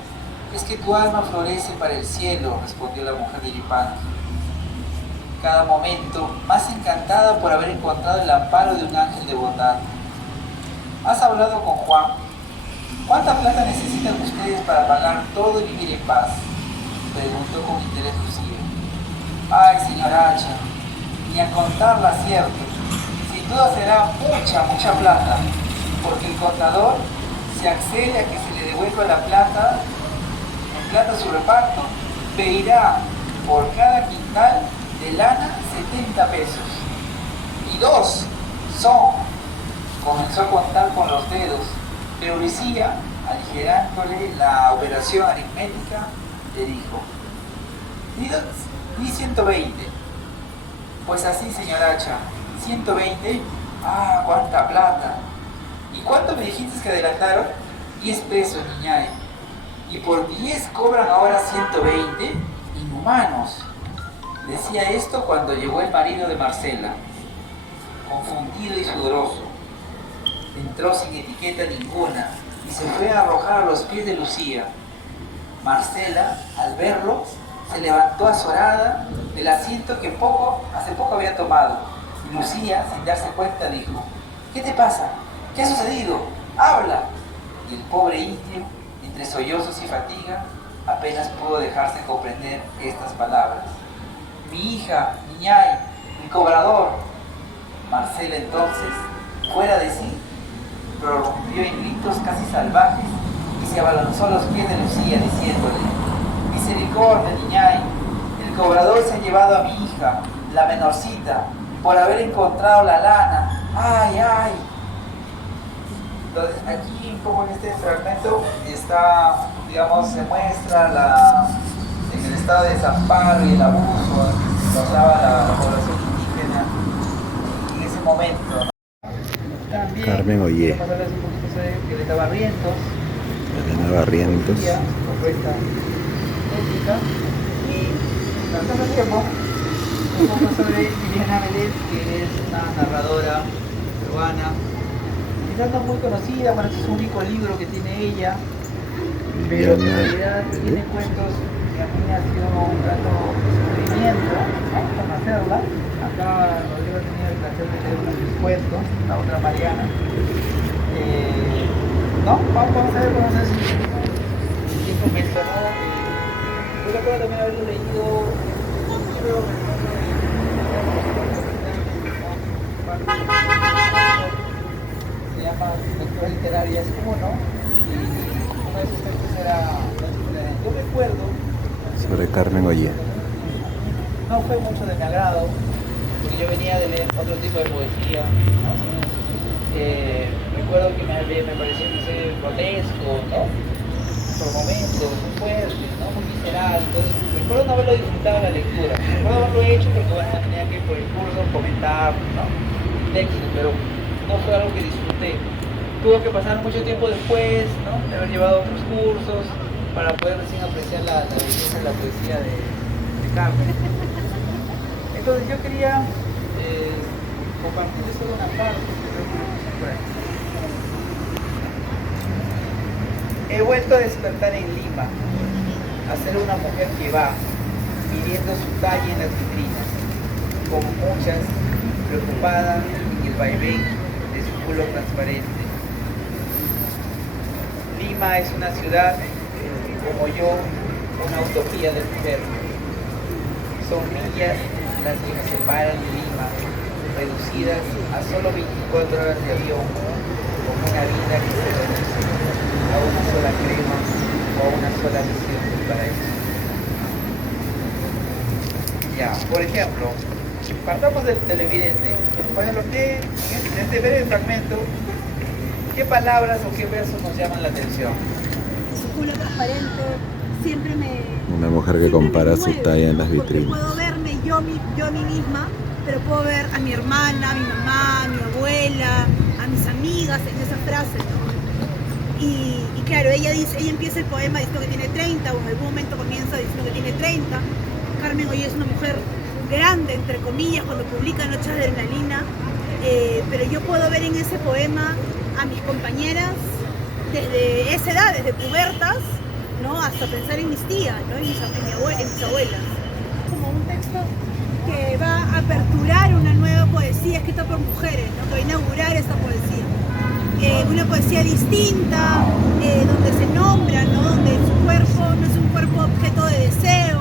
es que tu alma florece para el cielo, respondió la mujer de Iripán, cada momento más encantada por haber encontrado el amparo de un ángel de bondad. ¿Has hablado con Juan? ¿Cuánta plata necesitan ustedes para pagar todo y vivir en paz?, preguntó con interés Lucía. Ay, señora Hacha, ni a contarla acierto. Sin duda será mucha plata, porque el contador se accede a que se le devuelva la plata, en plata su reparto, pedirá por cada quintal de lana 70 pesos. Y 2 son. Comenzó a contar con los dedos, pero Lucía, aligerándole la operación aritmética, le dijo: Di 120. Pues así, señora Hacha, 120. Ah, cuánta plata. ¿Y cuánto me dijiste que adelantaron? 10 pesos, Niñay. ¿Y por 10 cobran ahora 120? Inhumanos. Decía esto cuando llegó el marido de Marcela, confundido y sudoroso. Entró sin etiqueta ninguna y se fue a arrojar a los pies de Lucía. Marcela, al verlo, se levantó azorada del asiento que hace poco había tomado. Y Lucía, sin darse cuenta, dijo: ¿qué te pasa? ¿Qué ha sucedido? ¡Habla! Y el pobre indio, entre sollozos y fatiga, apenas pudo dejarse comprender estas palabras: mi hija, Niñay, mi cobrador. Marcela entonces, fuera de sí, prorrumpió en gritos casi salvajes y se abalanzó a los pies de Lucía diciéndole: misericordia, Niñay, el cobrador se ha llevado a mi hija, la menorcita, por haber encontrado la lana. ¡Ay, ay! Entonces aquí un poco en este fragmento está, digamos, se muestra en el estado de desamparo y el abuso que causaba la población indígena en ese momento, ¿no? También, Carmen Ollé. vamos a hablar un poquito sobre Violeta Barrientos. Elena Barrientos. Correcta ética. Y al mismo tiempo, un poco sobre Liliana Vélez, que es una narradora peruana, que quizás no muy conocida, bueno, este es un único libro que tiene ella, pero en realidad tiene cuentos que a mí me ha sido un rato sufrimiento, ¿no? Conocerla. Acá Rodrigo tenía el placer de leer unos de sus cuentos, la otra Mariana. ¿No? Vamos a ver si comento, ¿no? Yo recuerdo también haberlo leído un libro se llama Lectura Literaria, es como, ¿no? Y uno de esos textos era, yo recuerdo, Sobre Carmen Ollé. no fue mucho de mi agrado, porque yo venía de leer otro tipo de poesía, ¿no? Recuerdo que me pareció, no sé, grotesco, ¿no? Por momentos, muy fuerte, ¿no? Muy visceral. Entonces, recuerdo no haberlo disfrutado la lectura. Recuerdo haberlo hecho porque, bueno, tenía que por el curso comentar, ¿no? Texto, pero no fue algo que disfruté. Tuvo que pasar mucho tiempo después, ¿no? De haber llevado otros cursos para poder recién apreciar la belleza de la poesía de Carmen. Entonces yo quería compartirles solo una parte que creo que por aquí. He vuelto a despertar en Lima, a ser una mujer que va, midiendo su talla en las vitrinas, como muchas, preocupada en el vaivén de su culo transparente. Lima es una ciudad, como yo, una utopía de mujer. Son millas las que nos separan de Lima, reducidas a solo 24 horas de avión, como una vida que se reduce a una sola crema o a una sola misión del paraíso. Ya, por ejemplo, partamos del televidente. Por ejemplo, en este breve fragmento, ¿qué palabras o qué versos nos llaman la atención? Su culo transparente siempre me... Una mujer que siempre compara me su mueve, talla en las porque vitrinas. puedo verme yo a mí misma, pero puedo ver a mi hermana, a mi mamá, a mi abuela, a mis amigas en esa frase, ¿no? Y claro, ella empieza el poema diciendo que tiene 30, o en algún momento comienza diciendo que tiene 30. Carmen Ollé es una mujer grande, entre comillas, cuando publica Noches de Adrenalina, pero yo puedo ver en ese poema a mis compañeras desde esa edad, desde pubertas, ¿no? Hasta pensar en mis tías, ¿no? en mis abuelas. Como un texto que va a aperturar una nueva poesía escrita por mujeres, ¿no? Que va a inaugurar esa poesía. Una poesía distinta, donde se nombra, ¿no? Donde su cuerpo no es un cuerpo objeto de deseo,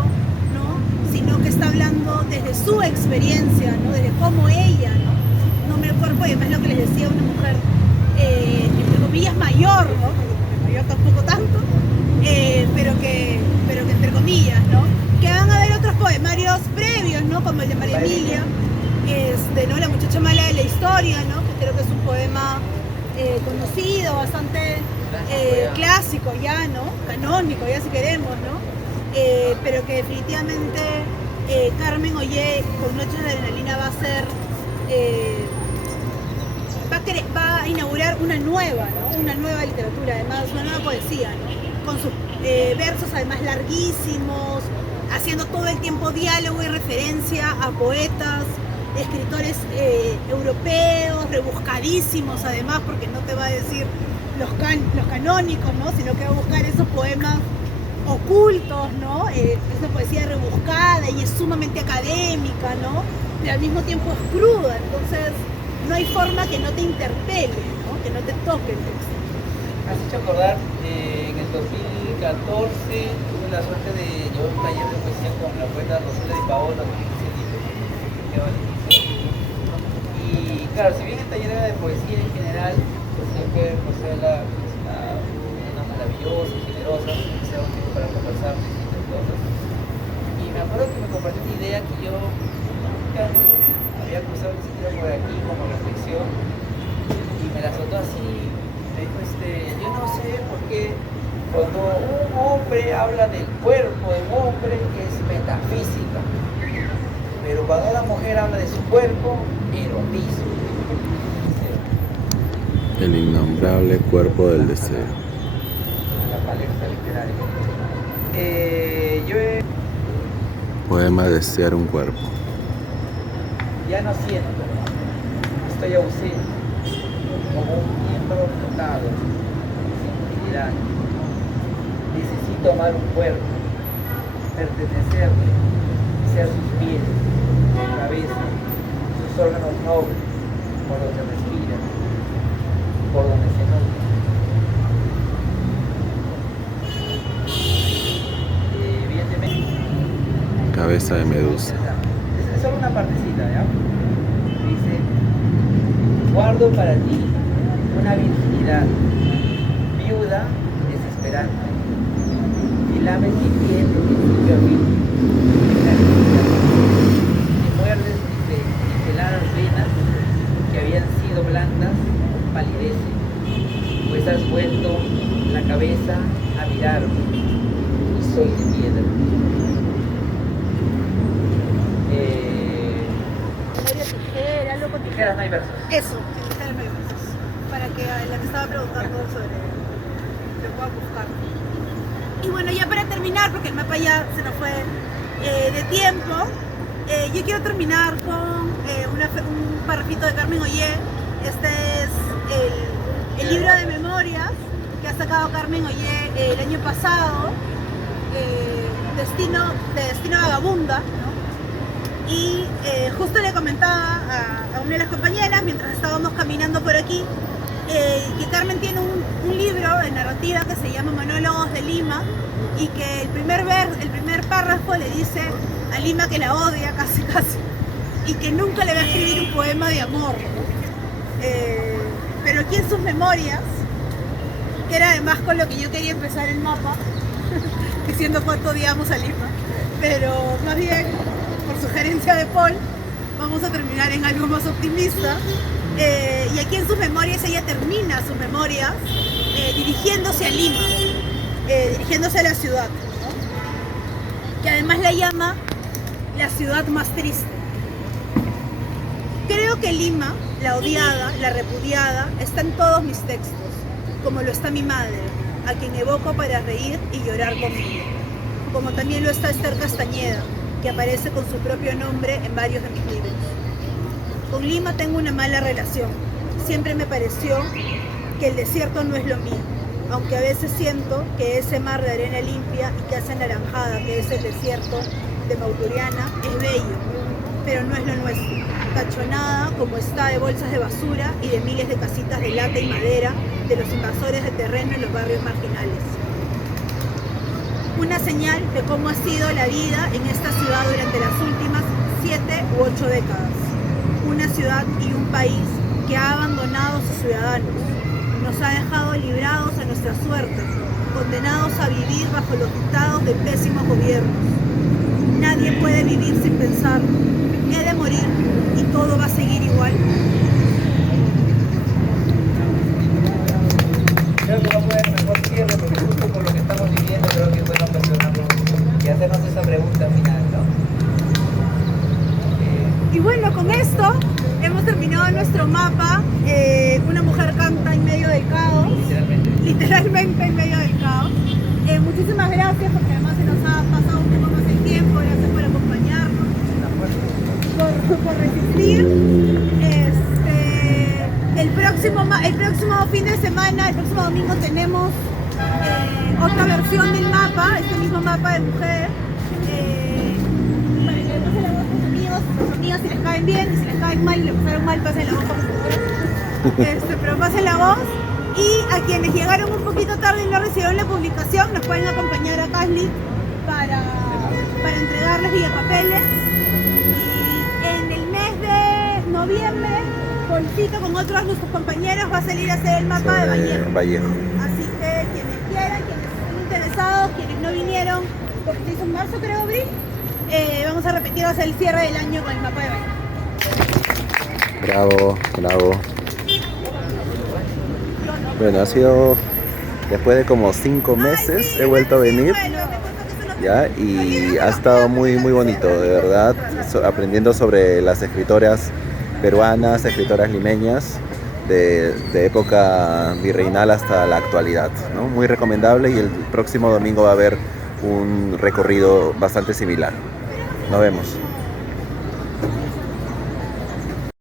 ¿no? Sino que está hablando desde su experiencia, ¿no? Desde cómo ella, ¿no? Nombra el cuerpo, y además lo que les decía, una mujer, entre comillas, mayor, ¿no? Mayor tampoco tanto, pero que entre comillas, ¿no? Que van a haber otros poemarios previos, ¿no? Como el de María Emilia, ¿no? La muchacha mala de la historia, ¿no? Que creo que es un poema conocido, bastante clásico ya, ¿no? Canónico ya si queremos, ¿no? Pero que definitivamente Carmen Ollé con Noches de Adrenalina va a ser, va a inaugurar una nueva, ¿no? Una nueva literatura, además una nueva poesía, ¿no? Con sus versos además larguísimos, haciendo todo el tiempo diálogo y referencia a poetas, escritores europeos, rebuscadísimos además, porque no te va a decir los canónicos, ¿no? Sino que va a buscar esos poemas ocultos, ¿no? Es una poesía rebuscada y es sumamente académica, ¿no? Pero al mismo tiempo es cruda, entonces no hay forma que no te interpele, ¿no? Que no te toque el texto. Me has hecho acordar, en el 2014 tuve la suerte de llevar un taller de poesía con la poeta Rosela Di Paolo, y claro, si bien el taller era de poesía en general, pues siempre Rosela es una maravillosa y generosa, que sea un tiempo para conversar de distintas cosas. Y me acuerdo que me compartió una idea que yo nunca había cruzado ni siquiera por aquí como reflexión, y me la soltó así. Me dijo, yo no sé por qué cuando un hombre habla del cuerpo de un hombre es metafísica, pero cuando una mujer habla de su cuerpo, erotismo. El innombrable cuerpo del deseo. La palestra literaria. Poema Desear un cuerpo. Ya no siento, estoy ausente. como un miembro tocado, sin utilidad. Necesito amar un cuerpo, pertenecerle, ser sus pies, su cabeza, sus órganos nobles, por donde respira, por donde se nota. Evidentemente. Cabeza de medusa. Es solo una partecita, ¿ya? Dice, guardo para ti una virginidad, viuda, desesperante, y lames mi piel de principio a fin, y muerdes mis heladas venas que habían sido blandas, palidecen, pues has vuelto la cabeza a mirarme, y soy de piedra. Tijera, algo con Tijeras no hay versos. Eso, tijeras no hay versos. Para que la que estaba preguntando sobre lo pueda buscar. Y bueno, ya para terminar, porque el mapa ya se nos fue de tiempo, yo quiero terminar con un parrafito de Carmen Ollé. Este es el libro de memorias que ha sacado Carmen Ollé el año pasado, Destino Vagabunda, ¿no? Y justo le comentaba a una de las compañeras mientras estábamos caminando por aquí que Carmen tiene un libro de narrativa que se llama Monólogos de Lima y que el primer párrafo le dice a Lima que la odia casi y que nunca le va a escribir un poema de amor, ¿no? Pero aquí en sus memorias, que era además con lo que yo quería empezar el mapa, diciendo cuánto odiamos a Lima, pero más bien por sugerencia de Paul, vamos a terminar en algo más optimista. Y aquí en sus memorias, ella termina sus memorias dirigiéndose a Lima, dirigiéndose a la ciudad, ¿no? Que además la llama la ciudad más triste. Creo que Lima, la odiada, la repudiada, está en todos mis textos, como lo está mi madre, a quien evoco para reír y llorar conmigo, como también lo está Esther Castañeda, que aparece con su propio nombre en varios de mis libros. Con Lima tengo una mala relación. Siempre me pareció que el desierto no es lo mío, aunque a veces siento que ese mar de arena limpia y casi anaranjada que es el desierto de Mauturiana es bello, pero no es lo nuestro. Tachonada como está de bolsas de basura y de miles de casitas de lata y madera de los invasores de terreno en los barrios marginales. Una señal de cómo ha sido la vida en esta ciudad durante las últimas 7 u 8 décadas. Una ciudad y un país que ha abandonado a sus ciudadanos, nos ha dejado librados a nuestra suerte, condenados a vivir bajo los dictados de pésimos gobiernos. Nadie puede vivir sin pensar, he de morir y todo va a seguir igual. Creo que no puede haber mejor cierre porque justo por lo que estamos viviendo creo que es bueno cuestionarlo y hacernos esa pregunta final, ¿no? Y bueno, con esto hemos terminado nuestro mapa. Una mujer canta en medio del caos. Literalmente en medio del caos. Muchísimas gracias porque además se nos ha pasado un poco más el tiempo. Gracias por acompañarnos, por resistir. El próximo fin de semana, el próximo domingo tenemos otra versión del mapa, este mismo mapa de mujer. Para que le pasen la voz a los amigos si les caen bien, y si les caen mal y les pasaron mal, pasen la voz por favor. Pero pasen la voz. Y a quienes llegaron un poquito tarde y no recibieron la publicación, nos pueden acompañar a Casly para entregarles villapapeles. Y en el mes de noviembre, Polcito con otros nuestros compañeros va a salir a hacer el mapa de Vallejo. Así que quienes quieran, quienes estén interesados, quienes no vinieron, porque se hizo en marzo creo, Bri, vamos a repetir, va a ser el cierre del año con el mapa de Vallejo. Bravo, bravo. Bueno, ha sido después de como 5 meses, he vuelto a venir, ya, y ha estado muy bonito, de verdad, aprendiendo sobre las escritoras peruanas, escritoras limeñas, de época virreinal hasta la actualidad, ¿no? Muy recomendable, y el próximo domingo va a haber un recorrido bastante similar. Nos vemos.